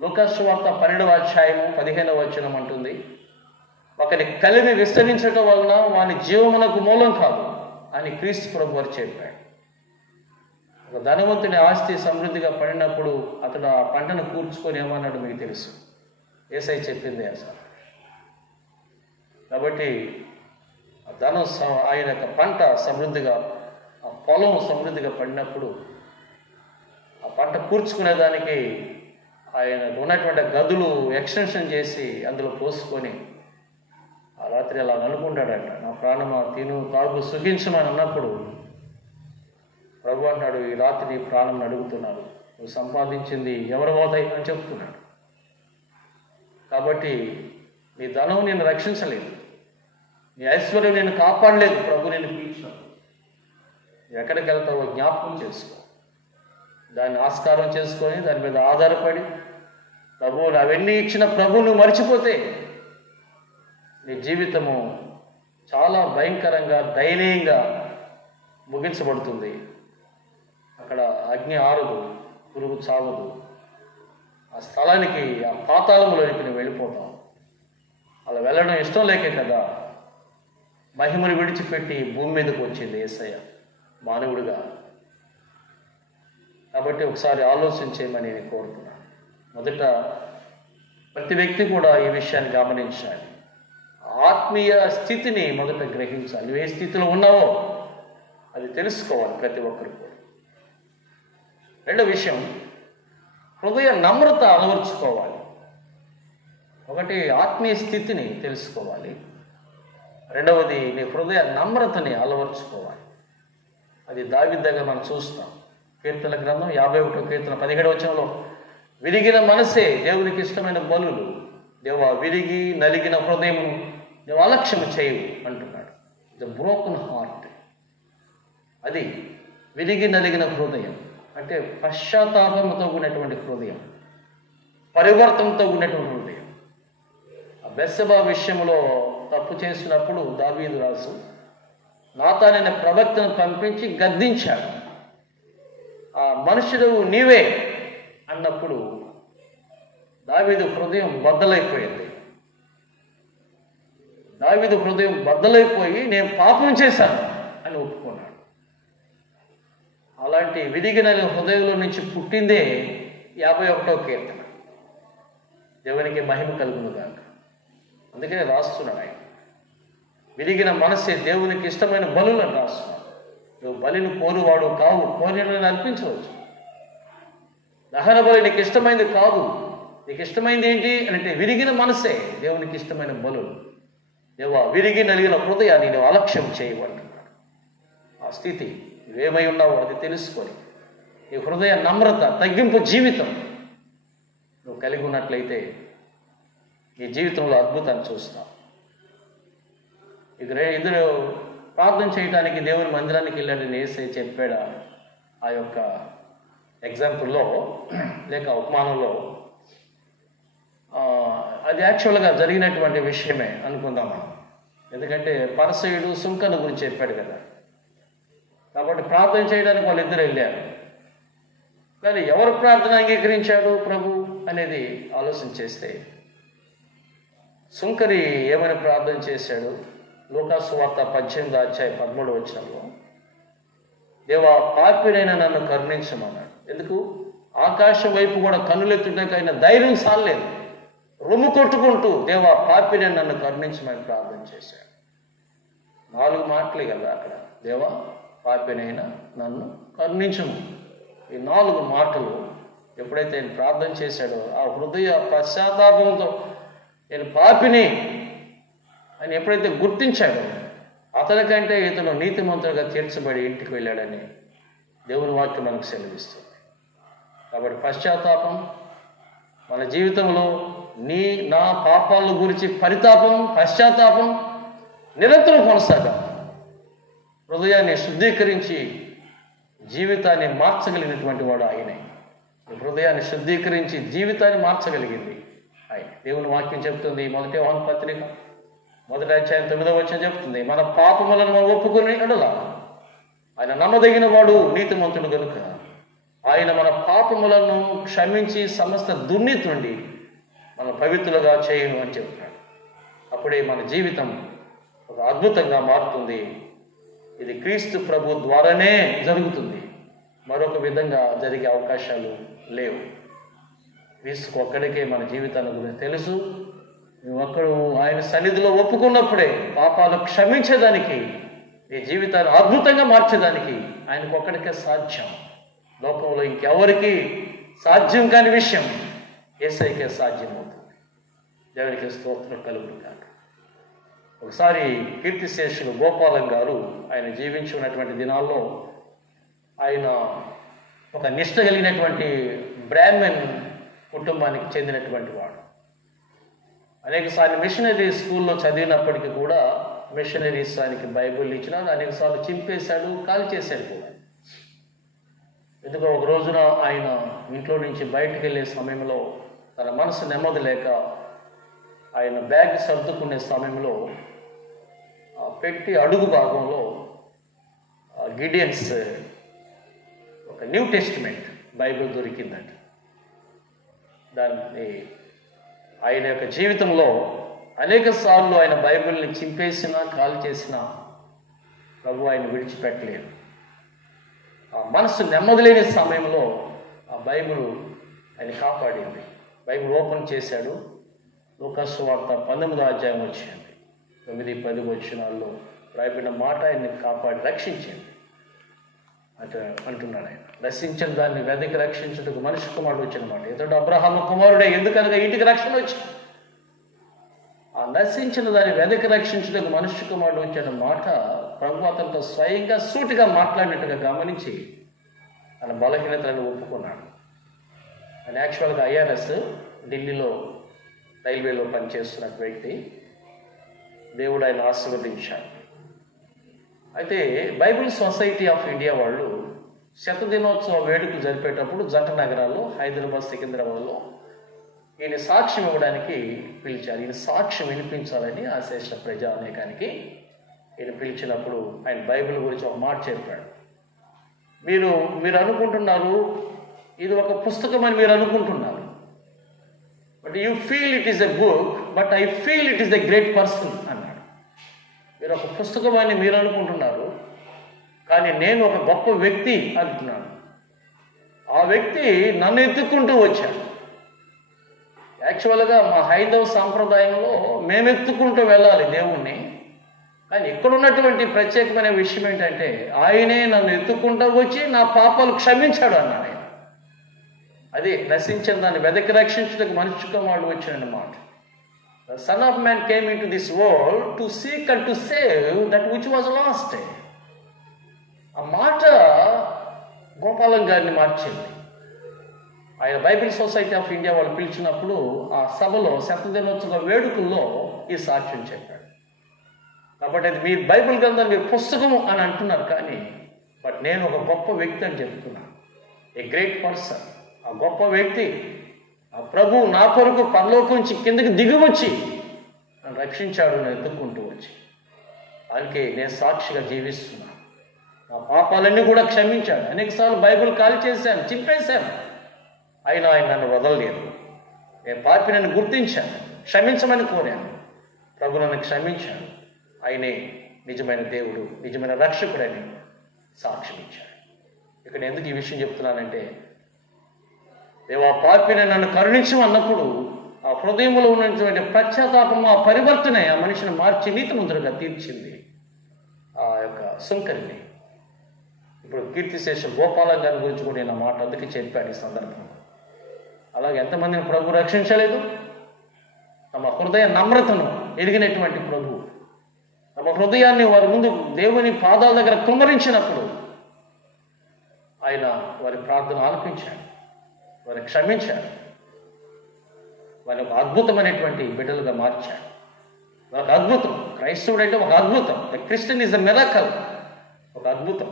లూకాసు సువార్త 12వ అధ్యాయము 15వ వచనం అంటుంది, ఒకరి కలిమి విస్తరించడం వలన వాని జీవమునకు మూలం కాదు అని క్రీస్తు ప్రభు వారు చెప్పాడు. ఒక ధనవంతుని ఆస్తి సమృద్ధిగా పడినప్పుడు అతడు ఆ పంటను కూర్చుకొని ఏమన్నాడు మీకు తెలుసు. యేసయ్య చెప్పింది అసలు. కాబట్టి ఆ ధనం ఆయన యొక్క పంట సమృద్ధిగా, ఆ పొలం సమృద్ధిగా పడినప్పుడు ఆ పంట కూర్చుకునేదానికి ఆయనకు ఉన్నటువంటి గదులు ఎక్స్టెన్షన్ చేసి అందులో పోసుకొని ఆ రాత్రి అలా అనుకుంటాడట, నా ప్రాణమా తిను తాగు సుఖించమని అన్నప్పుడు ప్రభు అంటాడు, ఈ రాత్రి నీ ప్రాణం అడుగుతున్నాడు, నువ్వు సంపాదించింది ఎవరు పోతాయి అని చెప్తున్నాడు. కాబట్టి నీ ధనం నేను రక్షించలేదు, నీ ఐశ్వర్యం నేను కాపాడలేదు. ప్రభు నేను పిలిచినాడు. ఎక్కడికి వెళ్తావో జ్ఞాపకం చేసుకో, దాన్ని ఆస్కారం చేసుకొని దాని మీద ఆధారపడి ప్రభు అవన్నీ ఇచ్చిన ప్రభు నువ్వు మర్చిపోతే నీ జీవితము చాలా భయంకరంగా దయనీయంగా ముగించబడుతుంది. అక్కడ అగ్ని ఆరదు, పురుగు చావదు. ఆ స్థలానికి, ఆ పాతాళంలోనికి నువ్వు వెళ్ళిపోతావు. అలా వెళ్ళడం ఇష్టం లేకే కదా మహిమను విడిచిపెట్టి భూమి మీదకి వచ్చింది యేసయ్య మానవుడిగా. కాబట్టి ఒకసారి ఆలోచించేయమని నేను కోరుతున్నాను. మొదట ప్రతి వ్యక్తి కూడా ఈ విషయాన్ని గమనించాలి. ఆత్మీయ స్థితిని మొదట గ్రహించాలి. నువ్వు ఏ స్థితిలో ఉన్నావో అది తెలుసుకోవాలి ప్రతి ఒక్కరు కూడా. రెండో విషయం, హృదయ నమ్రత అలవర్చుకోవాలి. ఒకటి ఆత్మీయ స్థితిని తెలుసుకోవాలి, రెండవది నీ హృదయ నమ్రతని అలవర్చుకోవాలి. అది దావీదు దగ్గర మనం చూస్తాం. కీర్తన గ్రంథం 51వ కీర్తన 17వ వచనంలో, విరిగిన మనసే దేవునికి ఇష్టమైన బలులు, దేవా విరిగి నలిగిన హృదయమును నువ్వు అలక్ష్యము చేయవు అంటున్నాడు. ద బ్రోకన్ హార్ట్, అది విరిగి నలిగిన హృదయం అంటే పశ్చాత్తాపంతో కూడినటువంటి హృదయం, పరివర్తనతో కూడినటువంటి హృదయం. ఆ బెత్షెబా విషయంలో తప్పు చేసినప్పుడు దావీదు రాజు నాతానైన ప్రవక్తను పంపించి గద్దించాడు. ఆ మనుషుడు నీవే అన్నప్పుడు దావీదు హృదయం బద్దలైపోయింది. దావీదు హృదయం బద్దలైపోయి నేను పాపం చేశాను అని ఒప్పుకున్నాడు. అలాంటి విరిగిన హృదయంలో నుంచి పుట్టిందే 51వ కీర్తన. దేవునికి మహిమ కలుగును గాక. అందుకనే రాస్తున్నాడు ఆయన, విరిగిన మనసే దేవునికి ఇష్టమైన బలులను రాస్తున్నాడు. నువ్వు బలిని కోరువాడు కావు, కోరినని అర్పించవచ్చు. దహన బలి నీకు ఇష్టమైనది కాదు. నీకు ఇష్టమైనది ఏంటి అంటే విరిగిన మనసే దేవునికి ఇష్టమైన బలులు. దేవా విరిగి నలిగిన హృదయాన్ని నువ్వు అలక్ష్యం చేయబడుతున్నాడు. ఆ స్థితి నువ్వేమై ఉన్నావో అది తెలుసుకొని నీ హృదయ నమ్రత, తగ్గింపు జీవితం నువ్వు కలిగి ఉన్నట్లయితే నీ జీవితంలో అద్భుతాన్ని చూస్తావు. ఇద్దరు ప్రార్థన చేయడానికి దేవుని మందిరానికి వెళ్ళాడని యేసయ్య చెప్పాడా ఆ యొక్క ఎగ్జాంపుల్లో లేక ఉపమానంలో? అది యాక్చువల్గా జరిగినటువంటి విషయమే అనుకుందాం మనం. ఎందుకంటే పరిసయ్యుడు సుంకను గురించి చెప్పాడు కదా, కాబట్టి ప్రార్థన చేయడానికి వాళ్ళిద్దరు వెళ్ళారు. కానీ ఎవరు ప్రార్థన అంగీకరించాడు ప్రభు అనేది ఆలోచన చేస్తే, సుంకరి ఏమని ప్రార్థన చేశాడు? లూకాసు వార్త 18వ అధ్యాయం 13వ వచనంలో, దేవా పాపినైనా నన్ను కరుణించమన్నాడు. ఎందుకు? ఆకాశం వైపు కూడా కన్నులెత్తుటకైనా ధైర్యం సాలేదు. రొమ్ము కొట్టుకుంటూ దేవా పాపినైనా నన్ను కరుణించమని ప్రార్థన చేశాడు. 4 మాటలే కదా అక్కడ, దేవా పాపినైనా నన్ను కరుణించము. ఈ 4 మాటలు ఎప్పుడైతే ఆయన ప్రార్థన చేశాడో ఆ హృదయ పశ్చాత్తాపంతో నేను పాపిని అని ఎప్పుడైతే గుర్తించాడో అతనికంటే ఇతను నీతిమంతులుగా తీర్చబడి ఇంటికి వెళ్ళాడని దేవుని వాక్యం మనకు సెలవిస్తుంది. కాబట్టి పశ్చాత్తాపం మన జీవితంలో నా పాపాల గురించి పరితాపం, పశ్చాత్తాపం నిరంతరం కొనసాగాలి. హృదయాన్ని శుద్ధీకరించి జీవితాన్ని మార్చగలిగినటువంటి వాడు ఆయనే. హృదయాన్ని శుద్ధీకరించి జీవితాన్ని మార్చగలిగింది ఆయన. దేవుని వాక్యం చెప్తుంది, 1 యోహాను పత్రిక 1వ అధ్యాయం 9వ వచనం చెప్తుంది, మన పాపములను మనం ఒప్పుకుని ఎడల ఆయన నమ్మదగిన వాడు, నీతిమంతుడు కనుక ఆయన మన పాపములను క్షమించి సమస్త దుర్నీతి నుండి మన పవిత్రులుగా చేయను అని చెప్తున్నాడు. అప్పుడే మన జీవితం ఒక అద్భుతంగా మారుతుంది. ఇది క్రీస్తు ప్రభు ద్వారానే జరుగుతుంది. మరొక విధంగా జరిగే అవకాశాలు లేవు. క్రీస్తుకు ఒక్కడికే మన జీవితాల గురించి తెలుసు. ఒక్కడు ఆయన సన్నిధిలో ఒప్పుకున్నప్పుడే పాపాలు క్షమించేదానికి, నీ జీవితాన్ని అద్భుతంగా మార్చేదానికి ఆయనకు ఒక్కడికే సాధ్యం. లోకంలో ఇంకెవరికి సాధ్యం కాని విషయం యేసయ్యకే సాధ్యమవుతుంది. దేవునికి స్తోత్రం కలుగును కాక. ఒకసారి కీర్తిశేషులు గోపాలం గారు ఆయన జీవించి ఉన్నటువంటి దినాల్లో ఆయన ఒక నిష్ట కలిగినటువంటి బ్రాహ్మణ్ కుటుంబానికి చెందినటువంటి వాడు. అనేకసార్లు మిషనరీ స్కూల్లో చదివినప్పటికీ కూడా మిషనరీస్ ఆయనకి బైబిల్ ఇచ్చినా అనేకసార్లు చింపేశాడు, కాల్ చేశాడు కూడా. ఎందుకో ఒక రోజున ఆయన ఇంట్లో నుంచి బయటికి వెళ్ళే సమయంలో తన మనసు నెమ్మది లేక ఆయన బ్యాగ్ సర్దుకునే సమయంలో పెట్టి అడుగు భాగంలో గిడియన్స్ ఒక న్యూ టెస్టిమెంట్ బైబిల్ దొరికిందంట. దాన్ని ఆయన యొక్క జీవితంలో అనేక సార్లు ఆయన బైబిల్ని చింపేసినా కాల్ చేసినా ప్రభు ఆయన విడిచిపెట్టలేదు. ఆ మనసు నెమ్మదిలేని సమయంలో ఆ బైబిల్ ఆయన కాపాడింది. బైబిల్ ఓపెన్ చేశాడు. లూకాసు సువార్త 19వ అధ్యాయం వచ్చింది. 9-10 వచనాల్లో రాయబడిన మాట ఆయన్ని కాపాడి రక్షించింది అంటే అంటున్నాడు ఆయన. నశించిన దాన్ని వెదకి రక్షించుటకు మనిషి కుమారుడు వచ్చిన మాట. ఇతడు అబ్రహాము కుమారుడే, ఎందుకనగా ఇంటికి రక్షణ వచ్చింది. ఆ నశించిన దాన్ని వెదకి రక్షించుటకు మనిషి కుమారుడు వచ్చిన మాట ప్రభు అతనితో స్వయంగా సూటిగా మాట్లాడినట్టుగా గమనించి తన బలహీనతలను ఒప్పుకున్నాడు. ఆయన యాక్చువల్గా ఐఆర్ఎస్ ఢిల్లీలో రైల్వేలో పనిచేస్తున్న వ్యక్తి. దేవుడు ఆయన ఆశీర్వదించాడు. అయితే బైబిల్ సొసైటీ ఆఫ్ ఇండియా వాళ్ళు శతదినోత్సవ వేడుకలు జరిపేటప్పుడు జంట నగరాల్లో హైదరాబాద్, సికింద్రాబాద్లో ఈయన సాక్ష్యం ఇవ్వడానికి పిలిచారు. ఈయన సాక్ష్యం వినిపించాలని ఆ శ్రేష్ఠ ప్రజానేకానికి ఈయన పిలిచినప్పుడు ఆయన బైబిల్ గురించి ఒక మాట చెప్పాడు. మీరు అనుకుంటున్నారు ఇది ఒక పుస్తకం అని మీరు అనుకుంటున్నారు, but you feel it is a book, but I feel it is a great person అన్నాడు. మీరు ఒక పుస్తకం అని మీరు అనుకుంటున్నారు, కానీ నేను ఒక గొప్ప వ్యక్తి అంటున్నాను. ఆ వ్యక్తి నన్ను ఎత్తుక్కుంటూ వచ్చాడు. యాక్చువల్గా మా హైందవ సాంప్రదాయంలో మేము ఎత్తుకుంటూ వెళ్ళాలి దేవుణ్ణి, కానీ ఇక్కడ ఉన్నటువంటి ప్రత్యేకమైన విషయం ఏంటంటే ఆయనే నన్ను ఎత్తుకుంటూ వచ్చి నా పాపాలు క్షమించాడు అన్నాడు ఆయన. అది నశించిన దాన్ని వెదకి రక్షించడానికి మనిషి కుమారుడు వచ్చినమాట. The Son of Man came into this world to seek and to save that which was lost. ఆ మాట గోపాలం గారిని మార్చింది. ఆయన బైబిల్ సొసైటీ ఆఫ్ ఇండియా వాళ్ళు పిలిచినప్పుడు ఆ సభలో శతదినోత్సవ వేడుకల్లో ఈ సాక్ష్యం చెప్పాడు. కాబట్టి అది మీ బైబిల్ గ్రంథాన్ని మీరు పుస్తకము అని అంటున్నారు, కానీ బట్ నేను ఒక గొప్ప వ్యక్తి అని చెప్తున్నాను. A great person. ఆ గొప్ప వ్యక్తి ఆ ప్రభు నా కొరకు పరలోకం నుంచి కిందకి దిగివచ్చి నన్ను రక్షించాడు, నేను ఎత్తుక్కుంటూ వచ్చి. అందుకే నేను సాక్షిగా జీవిస్తున్నాను. నా పాపాలన్నీ కూడా క్షమించాడు. అనేకసార్లు బైబిల్ కాల్ చేశాను, చింపేశాను, అయినా ఆయన నన్ను వదలలేదు. నేను పాపి నన్ను గుర్తించాను, క్షమించమని కోరాను. ప్రభు నన్ను క్షమించాడు. ఆయనే నిజమైన దేవుడు, నిజమైన రక్షకుడని సాక్ష్యం ఇచ్చాడు. ఇక్కడ ఎందుకు ఈ విషయం చెప్తున్నానంటే దేవా పాపిని నన్ను కరుణించమన్నప్పుడు ఆ హృదయంలో ఉన్నటువంటి పశ్చాత్తాపము, ఆ పరివర్తనే ఆ మనిషిని మార్చి నీతిమంతులుగా తీర్చింది ఆ యొక్క సుంకరిని. ఇప్పుడు కీర్తిశేషం గోపాలం గారి గురించి కూడా నేను ఆ మాట అందుకే చెప్పాడు ఈ సందర్భంలో. అలాగే ఎంతమందిని ప్రభు రక్షించలేదు? తమ హృదయ నమ్రతను ఎరిగినటువంటి ప్రభు తమ హృదయాన్ని వారి ముందు దేవుని పాదాల దగ్గర కుమ్మరించినప్పుడు ఆయన వారి ప్రార్థన ఆలపించాడు, వారిని క్షమించాడు, వారిని ఒక అద్భుతమైనటువంటి బిడ్డలుగా మార్చాడు. ఒక అద్భుతం. క్రైస్తవుడు అంటే ఒక అద్భుతం. The Christian is the miracle. ఒక అద్భుతం.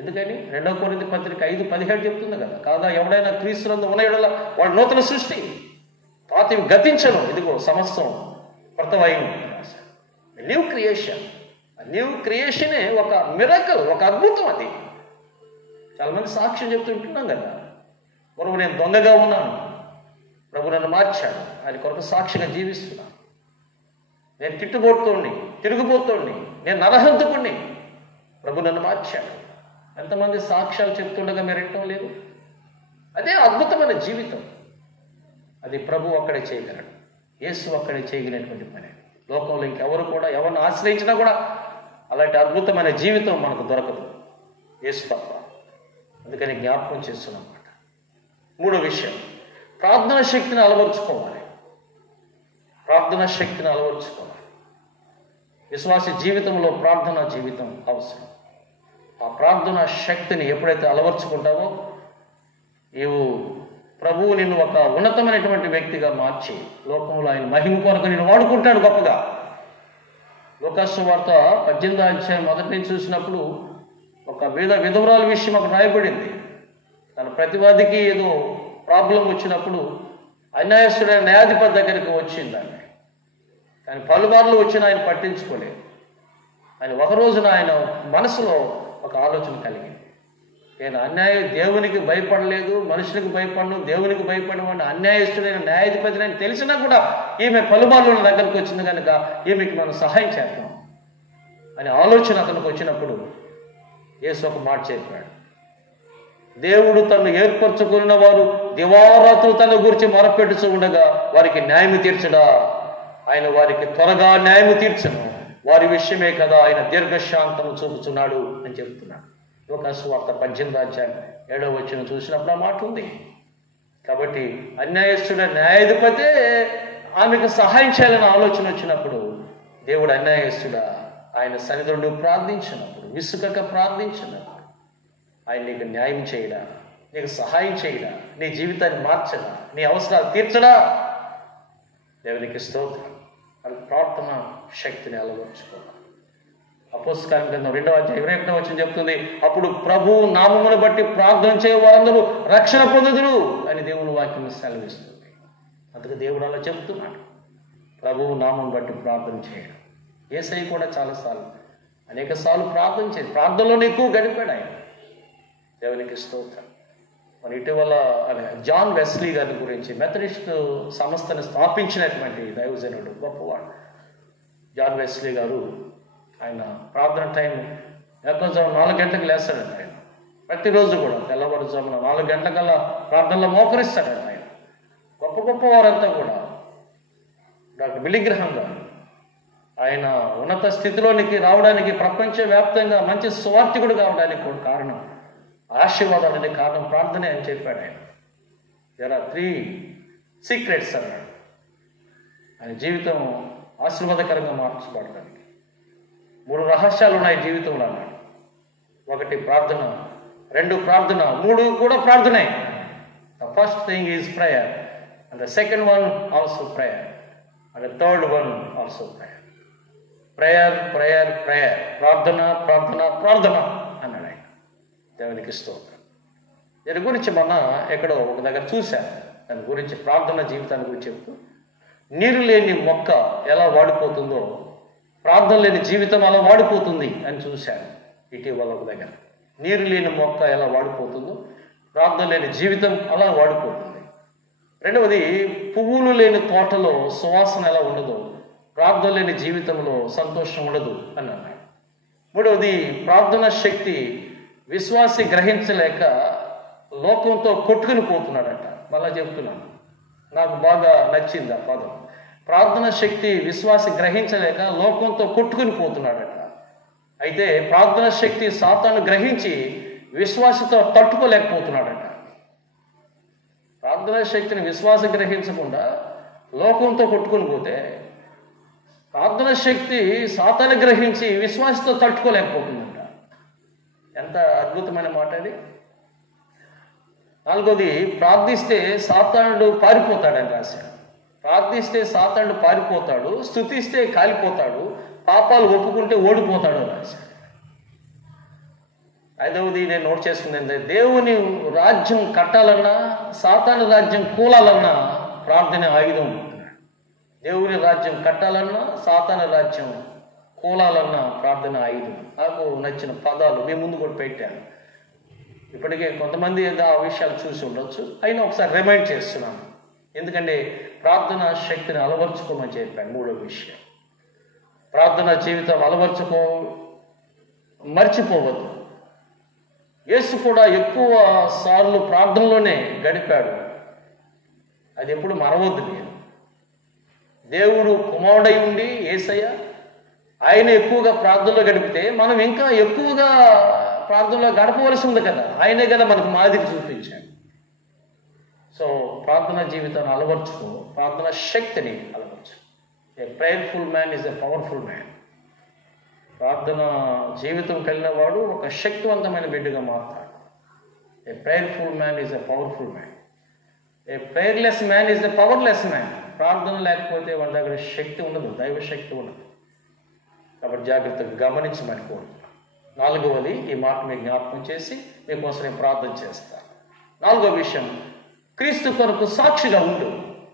ఎందుకని 2 కొరింథీ పత్రిక 5:17 చెప్తుంది కదా, కాగా ఎవడైనా క్రీస్తునందు ఉన్న యెడల వాడు నూతన సృష్టి, పాతవి గతించను, ఇదిగో సమస్తం కొత్తవైన న్యూ క్రియేషన్. న్యూ క్రియేషనే ఒక మిరకల్, ఒక అద్భుతం. అది చాలామంది సాక్ష్యం చెప్తుంటున్నాం కదా, ప్రభు నేను దొంగగా ఉన్నాను, ప్రభు నన్ను మార్చాడు, ఆయన కొరకు సాక్షిగా జీవిస్తున్నాను. నేను తిట్టుబోతోండి, తిరుగుబోతోండి, నేను నరహంతకుణ్ణి, ప్రభు నన్ను మార్చాడు. ఎంతమంది సాక్ష్యాలు చెప్తుండగా మీరు వినటం లేదు? అదే అద్భుతమైన జీవితం. అది ప్రభు అక్కడే చేయగలడు. యేసు అక్కడే చేయగలిగినటువంటి పని. లోకంలో ఇంకెవరు కూడా ఎవరిని ఆశ్రయించినా కూడా అలాంటి అద్భుతమైన జీవితం మనకు దొరకదు యేసు తప్ప. అందుకని జ్ఞాపకం చేస్తున్నాం అన్నమాట. మూడో విషయం, ప్రార్థన శక్తిని అలవరుచుకోవాలి. ప్రార్థన శక్తిని అలవరుచుకోవాలి. విశ్వాస జీవితంలో ప్రార్థన జీవితం అవసరం. ఆ ప్రార్థన శక్తిని ఎప్పుడైతే అలవర్చుకుంటావో నీవు ప్రభువు నిన్ను ఒక ఉన్నతమైనటువంటి వ్యక్తిగా మార్చి లోకంలో ఆయన మహిమ కొరకు నిన్ను వాడుకుంటాడు గొప్పగా. లోకాసు వార్త 18వ అధ్యాయం మొదటి నుంచి చూసినప్పుడు ఒక విధవరాల విషయం అక్కడ రాయబడింది. తన ప్రతివాదికి ఏదో ప్రాబ్లం వచ్చినప్పుడు అన్యాయస్తుడైన న్యాయాధిపతి దగ్గరికి వచ్చింది ఆమె. కానీ పలుమార్లు వచ్చిన ఆయన పట్టించుకోలేదు. ఆయన ఒక రోజున ఆయన మనసులో ఒక ఆలోచన కలిగింది. నేను దేవునికి భయపడలేదు, మనుషులకు భయపడను, దేవునికి భయపడను, అన్యాయస్తుడైన న్యాయాధిపతి అని తెలిసినా కూడా ఈమె పలుమార్లు దగ్గరకు వచ్చింది కనుక ఈమెకి మనం సహాయం చేద్దాం అనే ఆలోచన అతనికి వచ్చినప్పుడు యేసు ఒక మాట చెప్పాడు. దేవుడు తను ఏర్పరచుకున్న వారు దివారాత్రులు తన గురించి మొరపెట్టుచూ ఉండగా వారికి న్యాయం తీర్చడా, ఆయన వారికి త్వరగా న్యాయం తీర్చను, వారి విషయమే కదా ఆయన దీర్ఘశాంతము చూపుతున్నాడు అని చెప్తున్నాడు. లోకాసు వార్త 18వ అధ్యాయం 7వ వచనం చూసినప్పుడు ఆ మాట ఉంది. కాబట్టి అన్యాయస్తుడ న్యాయాధిపతే ఆమెకు సహాయం చేయాలని ఆలోచన వచ్చినప్పుడు దేవుడు అన్యాయస్తుడా ఆయన సన్నిధిలో నువ్వు ప్రార్థించినప్పుడు, విసుకక ప్రార్థించినప్పుడు ఆయన నీకు న్యాయం చేయడా, నీకు సహాయం చేయడా, నీ జీవితాన్ని మార్చడా, నీ అవసరాలు తీర్చడా. దేవునికి స్తోత్రం. అది ప్రార్థన శక్తిని అలవర్చుకోవాలి. అపోస్తల గ్రంథం 2వ అధ్యాయం 21వ వచనం చెప్తుంది, అప్పుడు ప్రభు నామమును బట్టి ప్రార్థన చేయ వారందరూ రక్షణ పొందుదురు అని దేవుని వాక్యం సెలవిస్తుంది. అందుకు దేవుడు అలా చెప్తున్నాడు. ప్రభువు నామం బట్టి ప్రార్థన చేయడం. యేసయ్య కూడా చాలాసార్లు అనేక సార్లు ప్రార్థన చేసి ప్రార్థనలోనే ఎక్కువ గడిపాడు ఆయన. దేవునికి స్తోత్రం. మన ఇటీవల జాన్ వెస్లీ గారి గురించి, మెథడిస్ట్ సంస్థను స్థాపించినటువంటి దైవజనుడు, గొప్పవాడు జాన్ వెస్లీ గారు. ఆయన ప్రార్థన టైం వేకువజాము 4 గంటలకు లేస్తాడంట. ఆయన ప్రతిరోజు కూడా తెల్లవారుజామున 4 గంటలకల్లా ప్రార్థనలో మోకరిస్తాడంట. ఆయన గొప్ప గొప్ప వారంతా కూడా, డాక్టర్ బిల్లీ గ్రహాం గారు, ఆయన ఉన్నత స్థితిలోనికి రావడానికి ప్రపంచవ్యాప్తంగా మంచి సువార్థికుడు కావడానికి కూడా కారణం, ఆశీర్వాదాలు అనే కారణం ప్రార్థనే అని చెప్పాడు ఆయన. దేర్ ఆర్ 3 సీక్రెట్స్ అన్నాడు. ఆయన జీవితం ఆశీర్వాదకరంగా మార్చబడడానికి 3 రహస్యాలు ఉన్నాయి జీవితంలో అన్నాడు. 1 ప్రార్థన, 2 ప్రార్థన, 3 కూడా ప్రార్థనే. The first thing is prayer, and the second one also prayer, and the third one also prayer. Prayer prayer prayer, ప్రార్థన ప్రార్థన ప్రార్థన అన్నాడు ఆయన. దేవునికి స్తోత్రం. దీని గురించి మొన్న ఎక్కడో ఒక దగ్గర చూశాను. దాని గురించి ప్రార్థన జీవితాన్ని గురించి చెప్తూ, నీరు లేని మొక్క ఎలా వాడిపోతుందో ప్రార్థన లేని జీవితం అలా వాడిపోతుంది అని చూశాను ఇటీవల ఒక దగ్గర. నీరు లేని మొక్క ఎలా వాడిపోతుందో ప్రార్థన లేని జీవితం అలా వాడిపోతుంది. రెండవది, పువ్వులు లేని తోటలో సువాసన ఎలా ఉండదో ప్రార్థన లేని జీవితంలో సంతోషం ఉండదు అని అన్నాడు. మూడవది, ప్రార్థన శక్తి విశ్వాసి గ్రహించలేక లోకంతో కొట్టుకుని పోతున్నాడట. మళ్ళా చెప్తున్నాను, నాకు బాగా నచ్చింది ఆ పదం. ప్రార్థన శక్తి విశ్వాసి గ్రహించలేక లోకంతో కొట్టుకుని పోతున్నాడట. అయితే ప్రార్థన శక్తి సాతాను గ్రహించి విశ్వాసతో తట్టుకోలేకపోతున్నాడట. ప్రార్థన శక్తిని విశ్వాసం గ్రహించకుండా లోకంతో కొట్టుకుని పోతే ప్రార్థన శక్తి సాతాను గ్రహించి విశ్వాసతో తట్టుకోలేకపోతుందంట. ఎంత అద్భుతమైన మాట అది. 4వది, ప్రార్థిస్తే సాతానుడు పారిపోతాడని రాశాడు. ప్రార్థిస్తే సాతానుడు పారిపోతాడు, స్తుతిస్తే కాలిపోతాడు, పాపాలు ఒప్పుకుంటే ఓడిపోతాడు అని రాశాడు. 5వది నేను నోట్ చేసుకుంది, దేవుని రాజ్యం కట్టాలన్నా సాతాను రాజ్యం కూలాలన్నా ప్రార్థన ఆయుధం. దేవుని రాజ్యం కట్టాలన్నా సాతాను రాజ్యం కూలాలన్నా ప్రార్థన ఆయుధం. నాకు నచ్చిన పదాలు మీ ముందు కూడా పెట్టాను. ఇప్పటికే కొంతమంది ఆ విషయాలు చూసి ఉండొచ్చు, అయినా ఒకసారి రిమైండ్ చేస్తున్నాను. ఎందుకంటే ప్రార్థన శక్తిని అలవర్చుకోమని చెప్పాను. 3వ విషయం, ప్రార్థన జీవితం మర్చిపోవద్దు. యేసు కూడా ఎక్కువ సార్లు ప్రార్థనలోనే గడిపాడు. అది ఎప్పుడు మరవద్దు. నేను దేవుడు కుమారుడై ఉండి యేసయ్య ఆయన ఎక్కువగా ప్రార్థనలో గడిపితే మనం ఇంకా ఎక్కువగా ప్రార్థనలో గడపవలసి ఉంది కదా. ఆయనే కదా మనకు మాదిరి చూపించాడు. సో ప్రార్థన జీవితాన్ని అలవర్చుకో, ప్రార్థన శక్తిని అలవర్చు. A prayerful man is a powerful man. ప్రార్థన జీవితం కలిగిన వాడు ఒక శక్తివంతమైన బిడ్డగా మారుతాడు. A prayerful man is a powerful man. A prayerless man is a powerless man. ప్రార్థన లేకపోతే వాళ్ళ దగ్గర శక్తి ఉండదు, దైవ శక్తి ఉండదు. కాబట్టి జాగ్రత్తగా గమనించమని కోరుతున్నాను. 4వది, ఈ మాట మీకు జ్ఞాపకం చేసి మీకోసం నేను ప్రార్థన చేస్తాను. 4వ విషయం, క్రీస్తు కొరకు సాక్షిగా ఉండు.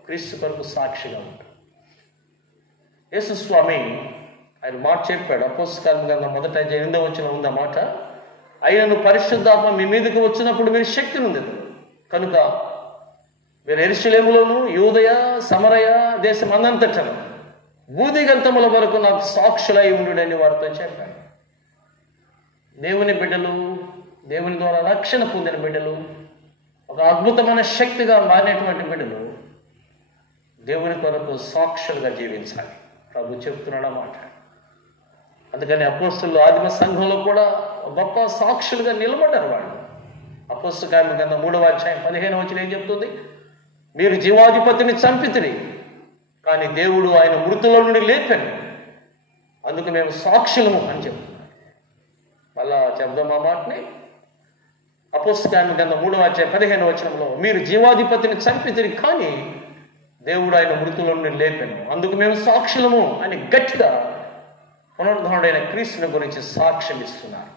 క్రీస్తు కొరకు సాక్షిగా ఉండు. యేసు స్వామి ఆయన మాట చెప్పాడు. అపోస్తల గ్రంథం 1:8 ఉన్న మాట, ఆయనను పరిశుద్ధాత్మ మీ మీదకి వచ్చినప్పుడు మీరు శక్తి నొందెదరు కనుక మీరు యెరూషలేములోను యూదయ సమరయ దేశం అన్నంతటను భూదిగంతముల వరకు నాకు సాక్షులై ఉండుడని వారితో చెప్పాడు. దేవుని బిడ్డలు, దేవుని ద్వారా రక్షణ పొందిన బిడ్డలు, ఒక అద్భుతమైన శక్తిగా మారినటువంటి బిడ్డలు దేవుని కొరకు సాక్షులుగా జీవించాలి. ప్రభు చెప్తున్నాడు అన్నమాట. అందుకని అపోస్తలులు ఆదిమ సంఘంలో కూడా గొప్ప సాక్షులుగా నిలబడ్డారు వాళ్ళు. అపోస్తల కార్యముల గ్రంథం 3:15 ఏం చెప్తుంది? మీరు జీవాధిపతిని చంపితిరి, కానీ దేవుడు ఆయన మృతుల నుండి లేపాడు, అందుకు మేము సాక్షులము అని చెప్తున్నాం. మళ్ళా చెప్దాం ఆ మాటని. అపోస్తల కార్యముల గ్రంథం 3:15 మీరు జీవాధిపతిని చంపితిరి, కానీ దేవుడు ఆయన మృతుల నుండి లేపాడు, అందుకు మేము సాక్షులము అని గట్టిగా పునరుద్ధరణుడైన క్రీస్తుని గురించి సాక్ష్యం ఇస్తున్నారు.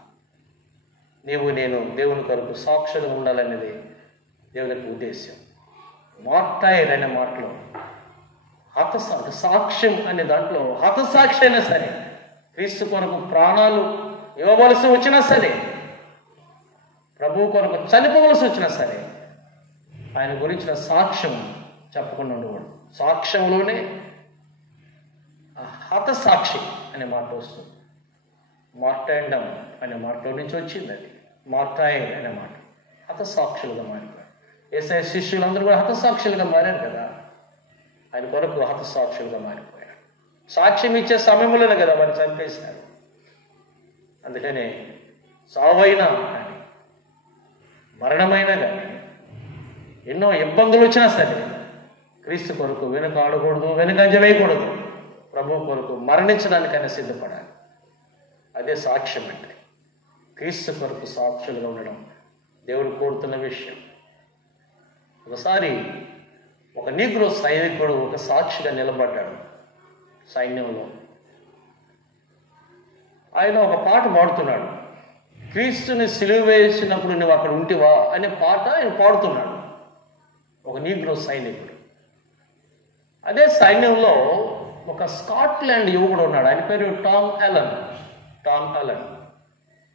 నీవు నేను దేవుని కొరకు సాక్షులుగా ఉండాలనేది దేవునికి ఉద్దేశం. మార్టైర్ అనే మాటలో సాక్ష్యం అనే దాంట్లో హతసాక్షి అయినా సరే, క్రీస్తు కొరకు ప్రాణాలు ఇవ్వవలసి వచ్చినా సరే, ప్రభువు కొరకు చనిపోవలసి వచ్చినా సరే, ఆయన గురించిన సాక్ష్యం చెప్పకుండా ఉండకూడదు. సాక్ష్యంలోనే హతసాక్షి అనే మాట వస్తుంది. మార్టైండమ్ అనే మాటలో నుంచి వచ్చింది అది. మార్టైర్ అనే మాట. హతసాక్షులుగా మారిపోయారు. యేసయ్య శిష్యులందరూ కూడా హతసాక్షులుగా మారారు కదా. ఆయన కొరకు హతసాక్షులుగా మారిపోయారు. సాక్ష్యం ఇచ్చే సమయంలోనే కదా వారిని చంపేశారు. అందుకనే సావైనా కానీ మరణమైనా కానీ ఎన్నో ఇబ్బందులు వచ్చినా సరే క్రీస్తు కొరకు వెనుకాడకూడదు, వెనుకంజ వేయకూడదు. ప్రభు కొరకు మరణించడానికైనా సిద్ధపడాలి. అదే సాక్ష్యం అంటే. క్రీస్తు కొరకు సాక్షులుగా ఉండడం దేవుడు కోరుతున్న విషయం. ఒకసారి ఒక నీగ్రో సైనికుడు ఒక సాక్షిగా నిలబడ్డాడు సైన్యంలో. ఆయన ఒక పాట పాడుతున్నాడు. క్రీస్తుని సిలువ వేసినప్పుడు నువ్వు అక్కడ ఉంటివా అనే పాట ఆయన పాడుతున్నాడు, ఒక నీగ్రో సైనికుడు. అదే సైన్యంలో ఒక స్కాట్లాండ్ యువకుడు ఉన్నాడు. ఆయన పేరు టామ్ అలన్.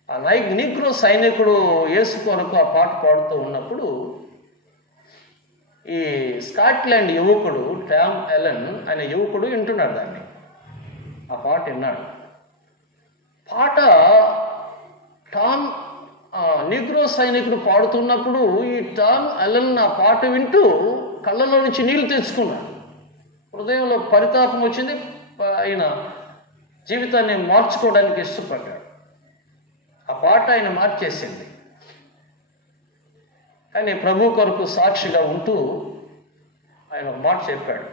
ఆ నీగ్రో సైనికుడు యేసు కొరకు ఆ పాట పాడుతూ ఉన్నప్పుడు ఈ స్కాట్లాండ్ యువకుడు టామ్ అలన్ అనే యువకుడు వింటున్నాడు దాన్ని. ఆ పాట విన్నాడు. పాట నీగ్రో సైనికుడు పాడుతున్నప్పుడు ఈ టామ్ అలన్ ఆ పాట వింటూ కళ్ళలో నుంచి నీళ్లు తెచ్చుకున్నాడు. హృదయంలో పరితాపం వచ్చింది. ఆయన జీవితాన్ని మార్చుకోవడానికి ఇష్టపడ్డాడు. ఆ పాట ఆయన మార్చేసింది. కానీ ప్రభు కొరకు సాక్షిగా ఉంటూ ఆయన ఒక మాట చెప్పాడు.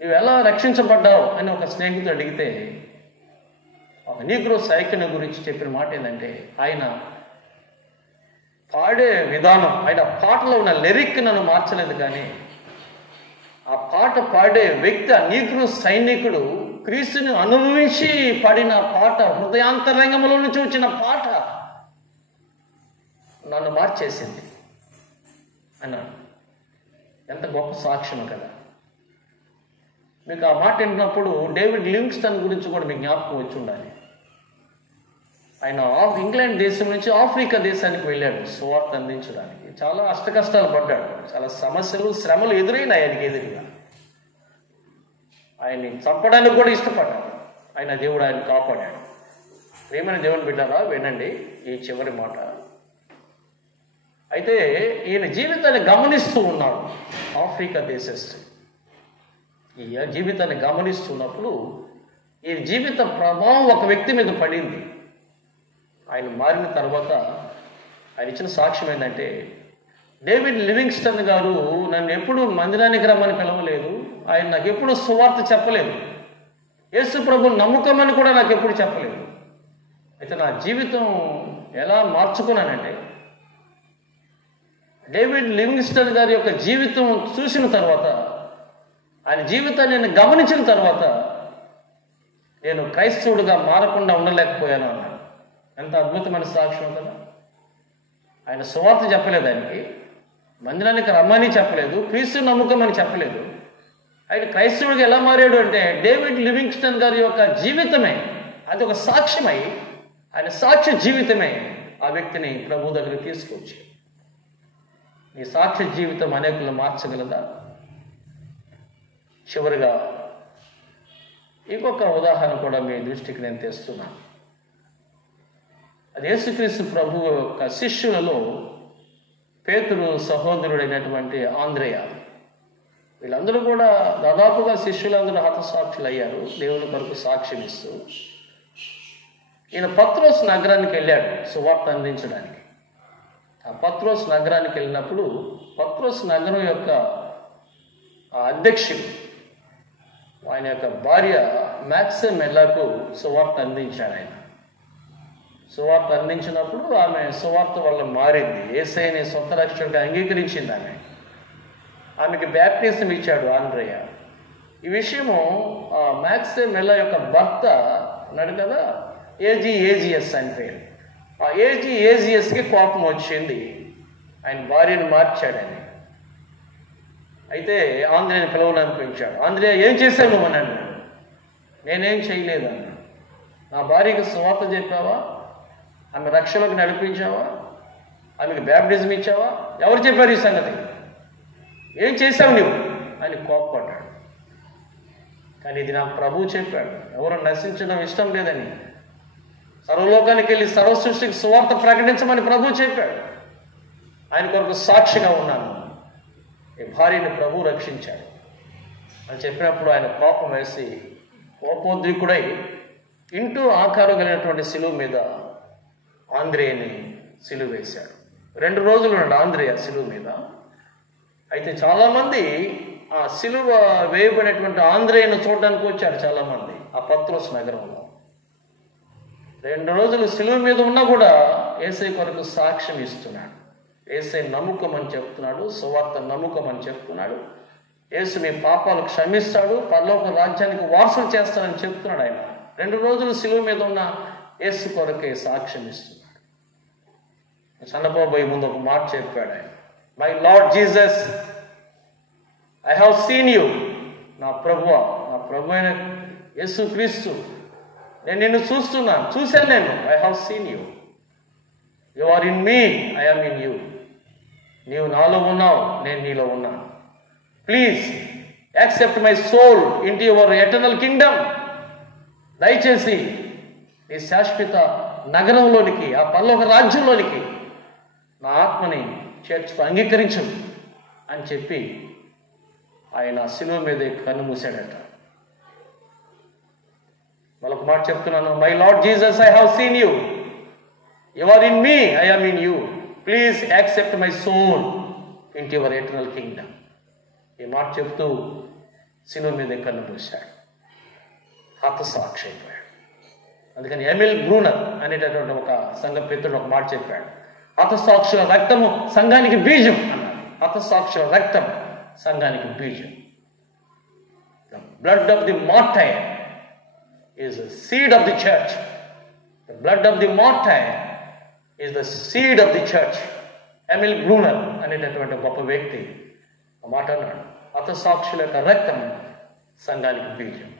నువ్వు ఎలా రక్షించబడ్డావు అని ఒక స్నేహితుడు అడిగితే ఒక నీగ్రో సైనికుని గురించి చెప్పిన మాట ఏంటంటే, ఆయన పాడే విధానం, ఆయన పాటలో ఉన్న లిరిక్ నన్ను మార్చలేదు, కానీ ఆ పాట పాడే వ్యక్తి, ఆ నీగ్రో సైనికుడు క్రీస్తుని అనుభవించి పాడిన పాట, హృదయాంతరంగంలో నుంచి వచ్చిన పాట నన్ను మార్చేసింది అన్నాడు. ఎంత గొప్ప సాక్ష్యం కదా. మీకు ఆ మాట వింటున్నప్పుడు డేవిడ్ లివింగ్స్టన్ గురించి కూడా మీకు జ్ఞాపకం వచ్చి ఉండాలి. ఆయన ఇంగ్లాండ్ దేశం నుంచి ఆఫ్రికా దేశానికి వెళ్ళాడు సువార్త అందించడానికి. చాలా అష్టకష్టాలు పడ్డాడు. చాలా సమస్యలు, శ్రమలు ఎదురైనాయి ఆయనకి ఎదురుగా. ఆయన్ని చంపడానికి కూడా ఇష్టపడ్డాడు. ఆయన దేవుడు ఆయన కాపాడాడు. ప్రియమైన దేవుని బిడ్డారా, వినండి ఈ చివరి మాట. అయితే ఈయన జీవితాన్ని గమనిస్తూ ఉన్నాడు. ఆఫ్రికా దేశస్థుడు ఈ జీవితాన్ని గమనిస్తున్నప్పుడు ఈ జీవిత ప్రభావం ఒక వ్యక్తి మీద పడింది. ఆయన మారిన తర్వాత ఆయన ఇచ్చిన సాక్ష్యం ఏంటంటే, డేవిడ్ లివింగ్స్టన్ గారు నన్ను ఎప్పుడు మందిరానికి రమ్మని పిలవలేదు, ఆయన నాకు ఎప్పుడు సువార్త చెప్పలేదు, యేసు ప్రభువుని నమ్ముకోమని కూడా నాకు ఎప్పుడు చెప్పలేదు. అయితే నా జీవితం ఎలా మార్చుకున్నానంటే, డేవిడ్ లివింగ్స్టన్ గారి యొక్క జీవితం చూసిన తర్వాత, ఆయన జీవితాన్ని నేను గమనించిన తర్వాత నేను క్రైస్తవుడిగా మారకుండా ఉండలేకపోయాను అన్నాడు. ఎంత అద్భుతమైన సాక్ష్యం కదా. ఆయన సువార్త చెప్పలేదు, ఆయనకి మందిరానికి రమ్మని చెప్పలేదు, క్రీస్తు నమ్ముకమని చెప్పలేదు. ఆయన క్రైస్తవుడిగా ఎలా మారాడు అంటే, డేవిడ్ లివింగ్స్టన్ గారి యొక్క జీవితమే అది ఒక సాక్ష్యమై, ఆయన సాక్ష్య జీవితమే ఆ వ్యక్తిని ప్రభు దగ్గరికి తీసుకొచ్చి, నీ సాక్ష్య జీవితం అనేకులను మార్చగలదా? చివరిగా ఇంకొక ఉదాహరణ కూడా మీ దృష్టికి నేను తెస్తున్నాను. అది యేసుక్రీస్తు ప్రభు యొక్క శిష్యులలో పేతురు సహోదరుడైనటువంటి ఆంద్రేయ. వీళ్ళందరూ కూడా దాదాపుగా శిష్యులందరూ హతసాక్షులు అయ్యారు, దేవుని కొరకు సాక్ష్యం ఇస్తూ. ఈయన పత్రోస్ నగరానికి వెళ్ళాడు సువార్త అందించడానికి. ఆ పత్రోస్ నగరానికి వెళ్ళినప్పుడు పత్రోస్ నగరం యొక్క అధ్యక్షుడు ఆయన యొక్క భార్య మ్యాక్సిమ్ మెల్లాకు సువార్త అందించాడు. ఆయన సువార్త అందించినప్పుడు ఆమె సువార్త వల్ల మారింది, యేసయ్యని సొంత రక్షకుడిగా అంగీకరించింది. ఆమెకి బ్యాప్టిజం ఇచ్చాడు ఆండ్రయ్య. ఈ విషయము మ్యాక్సిమ్ మెల్లా యొక్క భర్త ఉన్నాడు కదా, ఏజిఎస్ అని పేరు. ఆ ఏజిఎస్కి కోపం వచ్చింది, ఆయన భార్యను మార్చాడు ఆయన. అయితే ఆంధ్రేయని పిలవననిపించాడు. ఆంధ్రేయ ఏం చేశావు నువ్వు అని అన్నాడు. నేనేం చేయలేదు అన్నాడు. నా భార్యకు సువార్త చెప్పావా, ఆమె రక్షణకు నడిపించావా, ఆమెకు బ్యాప్టిజం ఇచ్చావా, ఎవరు చెప్పారు ఈ సంగతి, ఏం చేశావు నువ్వు అని కోప్పడ్డాడు. కానీ ఇది నాకు ప్రభువు చెప్పాడు, ఎవరు నశించడం ఇష్టం లేదని, సర్వలోకానికి వెళ్ళి సర్వ సృష్టికి సువార్త ప్రకటించమని ప్రభువు చెప్పాడు. ఆయన కొరకు సాక్షిగా ఉన్నాను, ఈ భార్యను ప్రభువు రక్షించాడు అని చెప్పినప్పుడు ఆయన కోపం వేసి కోపోద్రికుడై ఇంటూ ఆకారం కలిగినటువంటి శిలువ మీద ఆంద్రేయని సిలువ వేశాడు. 2 రోజులు ఉన్నాడు ఆంద్రేయ శిలువ మీద. అయితే చాలామంది ఆ సిలువ వేయబడినటువంటి ఆంద్రేయను చూడడానికి వచ్చారు చాలామంది ఆ పత్రోస్ నగరంలో. 2 రోజులు సిలువ మీద ఉన్నా కూడా యేసయ్య కొరకు సాక్ష్యం ఇస్తున్నాడు, యేసయ్య నమ్ముకోమని చెప్తున్నాడు, సువార్త నమ్ముకోమని చెప్తున్నాడు, యేసు నీ పాపాలు క్షమిస్తాడు, పరలోక రాజ్యానికి వారసులు చేస్తానని చెప్తున్నాడు. ఆయన 2 రోజులు సిలువ మీద ఉన్న యేసు కొరకే సాక్ష్యం ఇస్తున్నాడు. చనిపోబోయే ముందు ఒక మాట చెప్పాడు ఆయన, my Lord Jesus, I have seen you. నా ప్రభువా, నా ప్రభు అయిన యేసు క్రీస్తు, నేను నిన్ను చూశాను నేను. I have seen you, you are in me, I am in you. నీవు నాలో ఉన్నావు, నేను నీలో ఉన్నాను. Please accept my soul into your eternal kingdom. దయచేసి నీ శాశ్వత నగరంలోనికి, ఆ పరలోక రాజ్యంలోనికి నా ఆత్మని చేర్చుకు అంగీకరించు అని చెప్పి ఆయన శిలువ మీద కన్ను మూసాడట. మరొక మాట చెప్తున్నాను, my Lord Jesus, I have seen you, you are in me, I am in you. Please accept my soul into your eternal kingdom. ఈ మాట చెప్తూ శిలువ మీద కన్ను మూసాడు, హతసాక్షి అయిపోయాడు. అందుకని ఎమిల్ బ్రూనర్ అనేటటువంటి ఒక సంఘ పెద్దడు ఒక మాట చెప్పాడు, హతసాక్షుల రక్తము సంఘానికి బీజం అన్నాడు. హతసాక్షుల రక్తం సంఘానికి బీజం. The blood of the martyr is the seed of the church. The blood of the martyr is the seed of the church. Emil Brunner అనేటటువంటి గొప్ప వ్యక్తి ఆ మాట అన్నాడు. హతసాక్షుల యొక్క రక్తం సంఘానికి బీజం.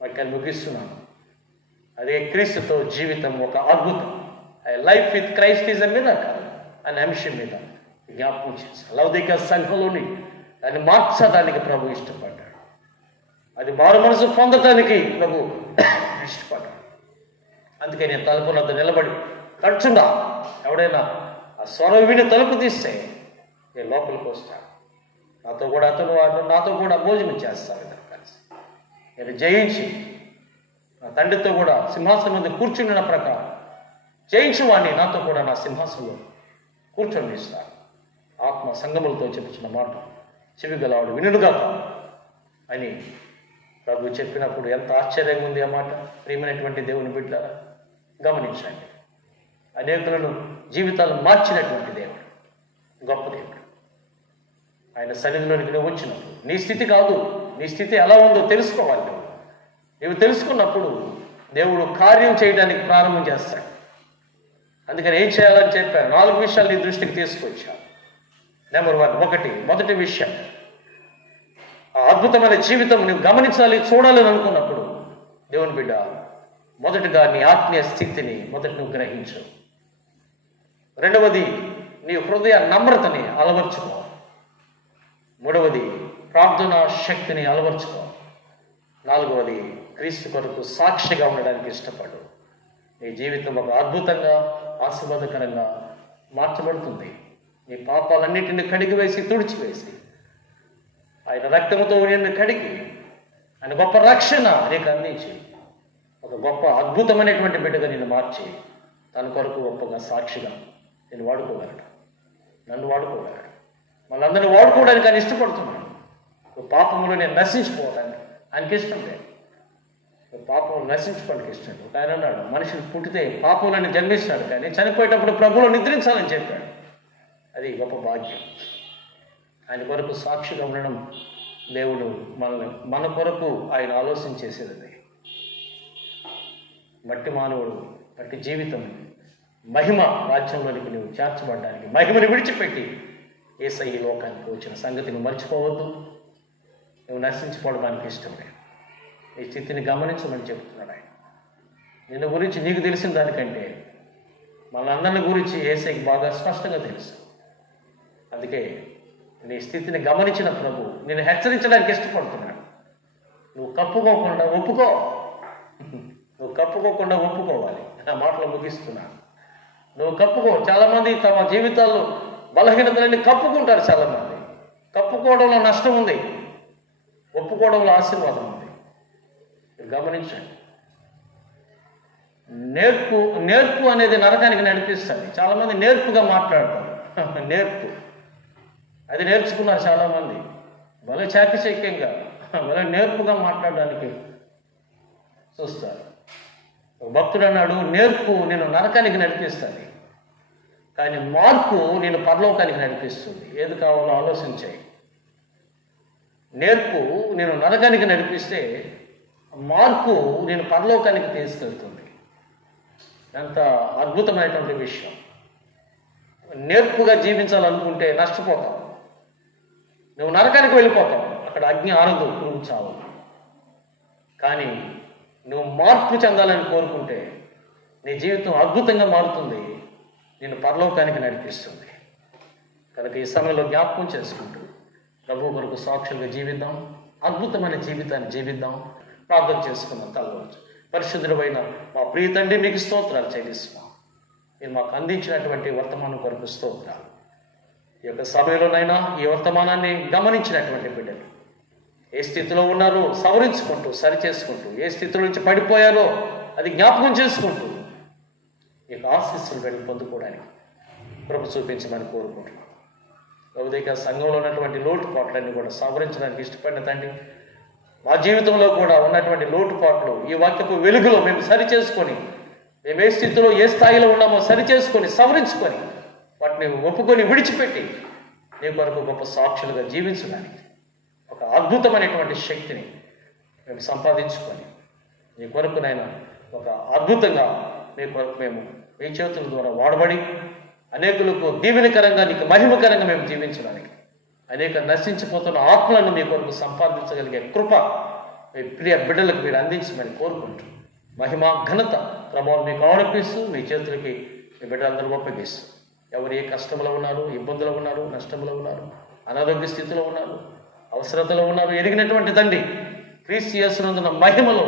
వాక్యాన్ని ముగిస్తున్నాను. అదే క్రీస్తుతో జీవితం ఒక అద్భుతం. Life with Christ is a miracle అనే అంశం మీద జ్ఞాపకం చేశాను. లౌకిక సంఘంలోని దాన్ని మార్చడానికి ప్రభు ఇష్టపడ్డాడు. అది మారు మనసు పొందటానికి ప్రభు ఇష్టపడ్డాడు. అందుకే నేను తలుపునంత నిలబడి తడుచుండా ఎవడైనా ఆ ఆ స్వరం విని తలుపు తీస్తే నేను లోపలికి వస్తాను. నాతో కూడా నాతో కూడా భోజనం చేస్తాను. ఇద్దరు కలిసి నేను జయించి నా తండ్రితో కూడా సింహాసనం మీద కూర్చున్న ప్రకారం జయించువాడిని నాతో కూడా నా సింహాసనంలో కూర్చొని ఇస్తాను. ఆత్మ సంగములతో చెప్పుచున్న మాట చెవి గలవాడు వినుగాక అని ప్రభు చెప్పినప్పుడు ఎంత ఆశ్చర్యంగా ఉంది ఆ మాట. ప్రియమైనటువంటి దేవుని బిడ్డ గమనించండి. అనేకులను జీవితాలు మార్చినటువంటి దేవుడు, గొప్ప దేవుడు. ఆయన సన్నిధిలోనికి నువ్వు వచ్చినప్పుడు నీ స్థితి కాదు, నీ స్థితి ఎలా ఉందో తెలుసుకోవాలి. నువ్వు తెలుసుకున్నప్పుడు దేవుడు కార్యం చేయడానికి ప్రారంభం చేస్తాడు. అందుకని ఏం చేయాలని చెప్పారు? 4 విషయాలు నీ దృష్టికి తీసుకొచ్చాను. నెంబర్ 1, మొదటి విషయం, ఆ అద్భుతమైన జీవితం నువ్వు గమనించాలి, చూడాలని అనుకున్నప్పుడు దేవుని బిడ్డ మొదటగా నీ ఆత్మీయ స్థితిని నువ్వు గ్రహించు. రెండవది, నీ హృదయ నమ్రతని అలవర్చుకో. మూడవది, ప్రార్థనా శక్తిని అలవర్చుకో. 4వది, క్రీస్తు కొరకు సాక్షిగా ఉండడానికి ఇష్టపడు. నీ జీవితం ఒక అద్భుతంగా ఆశీర్వాదకరంగా మార్చబడుతుంది. నీ పాపాలన్నిటిని కడిగివేసి తుడిచివేసి ఆయన రక్తంతో నిన్ను కడిగి ఆయన గొప్ప రక్షణ నీకు అందించి ఒక గొప్ప అద్భుతమైనటువంటి బిడ్డగా నిన్ను మార్చి తన కొరకు గొప్పగా సాక్షిగా నేను వాడుకోగలడు, నన్ను వాడుకోగలడు. మనందరినీ వాడుకోవడానికి ఆయన ఇష్టపడుతున్నాడు. పాపంలో నేను నశించిపోవడానికి ఆయనకి ఇష్టం లేదు. పాపం నశించుకోవడానికి ఇష్టం లేదు. ఆయన అన్నాడు, మనుషులు పుట్టితే పాపంలోని జన్మిస్తాడు, కానీ చనిపోయేటప్పుడు ప్రభువులో నిద్రించాలని చెప్పాడు. అది గొప్ప భాగ్యం. ఆయన కొరకు సాక్షిగా ఉండడం దేవుడు మన కొరకు ఆయన ఆలోచన చేసేది. మట్టి మానవుడు, మట్టి జీవితం మహిమ రాజ్యంలోనికి నువ్వు చేర్చబడడానికి, మహిమను విడిచిపెట్టి యేసయ్య లోకానికి వచ్చిన సంగతిని మర్చిపోవద్దు. నువ్వు నశించిపోవడానికి ఇష్టం లేదు. ఈ స్థితిని గమనించమని చెప్తున్నాడు ఆయన. నిన్ను గురించి నీకు తెలిసిన దానికంటే మనందరిని గురించి యేసయ్యకి బాగా స్పష్టంగా తెలుసు. అందుకే నీ స్థితిని గమనించిన ప్రభు నిన్ను హెచ్చరించడానికి ఇష్టపడుతున్నాడు. నువ్వు కప్పుకోకుండా ఒప్పుకోవాలి. ఆ మాటలు ముగిస్తున్నాను. నువ్వు కప్పుకో. చాలామంది తమ జీవితాల్లో బలహీనతలన్నీ కప్పుకుంటారు. చాలామంది కప్పుకోవడంలో నష్టం ఉంది, ఒప్పుకోవడంలో ఆశీర్వాదం ఉంది. గమనించండి. నేర్పు అనేది నరకానికి నడిపిస్తుంది. చాలామంది నేర్పుగా మాట్లాడతారు. నేర్పు అది నేర్చుకున్నారు చాలామంది. భలే చాకచక్యంగా భలే నేర్పుగా మాట్లాడడానికి చూస్తారు. భక్తుడు అన్నాడు, నేర్పు నేను నరకానికి నడిపిస్తుంది, కానీ మార్పు నేను పరలోకానికి నడిపిస్తుంది. ఏది కావాలో ఆలోచించాయి. నేర్పు నేను నరకానికి నడిపిస్తే, మార్పు నేను పరలోకానికి తీసుకెళ్తుంది. ఎంత అద్భుతమైనటువంటి విషయం. నేర్పుగా జీవించాలనుకుంటే నష్టపోతావు, నువ్వు నరకానికి వెళ్ళిపోతావు. అక్కడ అగ్ని ఆరదు, పురుగు చావు. కానీ నువ్వు మార్పు చెందాలని కోరుకుంటే నీ జీవితం అద్భుతంగా మారుతుంది, నిన్ను పరలోకానికి నడిపిస్తుంది. కనుక ఈ సమయంలో జ్ఞాపకం చేసుకుంటూ ప్రభు కొరకు సాక్షులుగా జీవిద్దాం, అద్భుతమైన జీవితాన్ని జీవిద్దాం. ప్రార్థన చేసుకుందాం. తలవచ్చు. పరిశుద్ధుడైన మా ప్రియ తండ్రి, మీకు స్తోత్రాలు చెల్లిస్తున్నాం. మీరు మాకు అందించినటువంటి వర్తమానం కొరకు స్తోత్రాలు. ఈ యొక్క సమయంలోనైనా ఈ వర్తమానాన్ని గమనించినటువంటి బిడ్డలు ఏ స్థితిలో ఉన్నారో సవరించుకుంటూ, సరిచేసుకుంటూ, ఏ స్థితిలో నుంచి పడిపోయారో అది జ్ఞాపకం చేసుకుంటూ ఈ యొక్క ఆశీస్సులు వెళ్ళి పొందుకోవడానికి కృప చూపించమని కోరుకుంటున్నాం. ఉదయక సంఘంలో ఉన్నటువంటి లోటుపాట్లన్నీ కూడా సవరించడానికి ఇష్టపడిన తండ్రి, మా జీవితంలో కూడా ఉన్నటువంటి లోటుపాట్లు ఈ వాక్యపు వెలుగులో మేము సరిచేసుకొని, మేము ఏ స్థితిలో ఏ స్థాయిలో ఉన్నామో సరిచేసుకొని, సవరించుకొని, వాటిని ఒప్పుకొని విడిచిపెట్టి నీ కొరకు గొప్ప సాక్షులుగా జీవించడానికి ఒక అద్భుతమైనటువంటి శక్తిని మేము సంపాదించుకొని నీ కొరకునైనా ఒక అద్భుతంగా నీ కొరకు మేము మీ చేతుల ద్వారా వాడబడి అనేకులకు దీవెనకరంగా, నీకు మహిమకరంగా మేము జీవించడానికి, అనేక నశించిపోతున్న ఆత్మలను మీ కొరకు సంపాదించగలిగే కృప మీ ప్రియ బిడ్డలకు మీరు అందించమని కోరుకుంటూ, మహిమ ఘనత ప్రభావం మీకు ఆరోపిస్తూ మీ చేతులకి మీ బిడ్డలందరూ ఒప్పగిస్తూ, ఎవరు ఏ కష్టంలో ఉన్నారు, ఇబ్బందులు ఉన్నారు, నష్టంలో ఉన్నారు, అనారోగ్య స్థితిలో ఉన్నారు, అవసరతలో ఉన్నారు, ఎరిగినటువంటి తండ్రి క్రీస్తు యేసునందున మహిమలో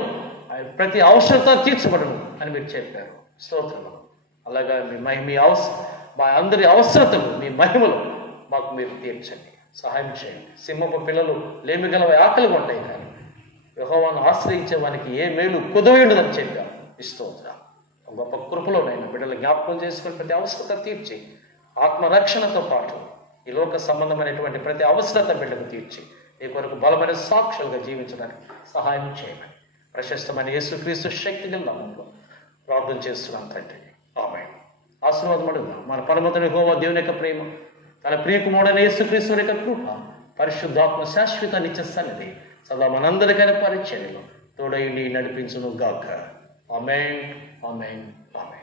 ప్రతి అవసరత తీర్చబడను అని మీరు చెప్పారు. స్తోత్రం. అలాగా మా అందరి అవసరతలు మీ మహిమలు మాకు మీరు తీర్చండి, సహాయం చేయండి. సింహపు పిల్లలు లేమి గలవ ఆకలిగా ఉంటాయి, కానీ యెహోవాను ఆశ్రయించే వానికి ఏ మేలు కుదవేయుండదని చెప్పారు. స్తోత్రం. గొప్ప కృపలోనైనా బిడ్డలు జ్ఞాపకం చేసుకుని ప్రతి అవసరత తీర్చి, ఆత్మరక్షణతో పాటు ఈ లోక సంబంధమైనటువంటి ప్రతి అవసరత బిడ్డకు తీర్చి నీ కొరకు బలమైన సాక్షులుగా జీవించడానికి సహాయం చేయమని ప్రశస్తమైన యేసుక్రీస్తు శక్తి గల నామములో ప్రార్థన చేస్తున్నాను తండ్రి. ఆమేన్. ఆశీర్వాదం అడుగుదాం. మన పరమతుని యెహోవా దేవుని యొక్క ప్రేమ, తన ప్రియకుమారుడైన యేసుక్రీస్తు యొక్క కృప, పరిశుద్ధాత్మ శాశ్వత నిత్య సన్నిధి సదా మనందరికైన పరిచర్యలో తోడైండి నడిపించును గాక. ఆమేన్, ఆమేన్, ఆమేన్.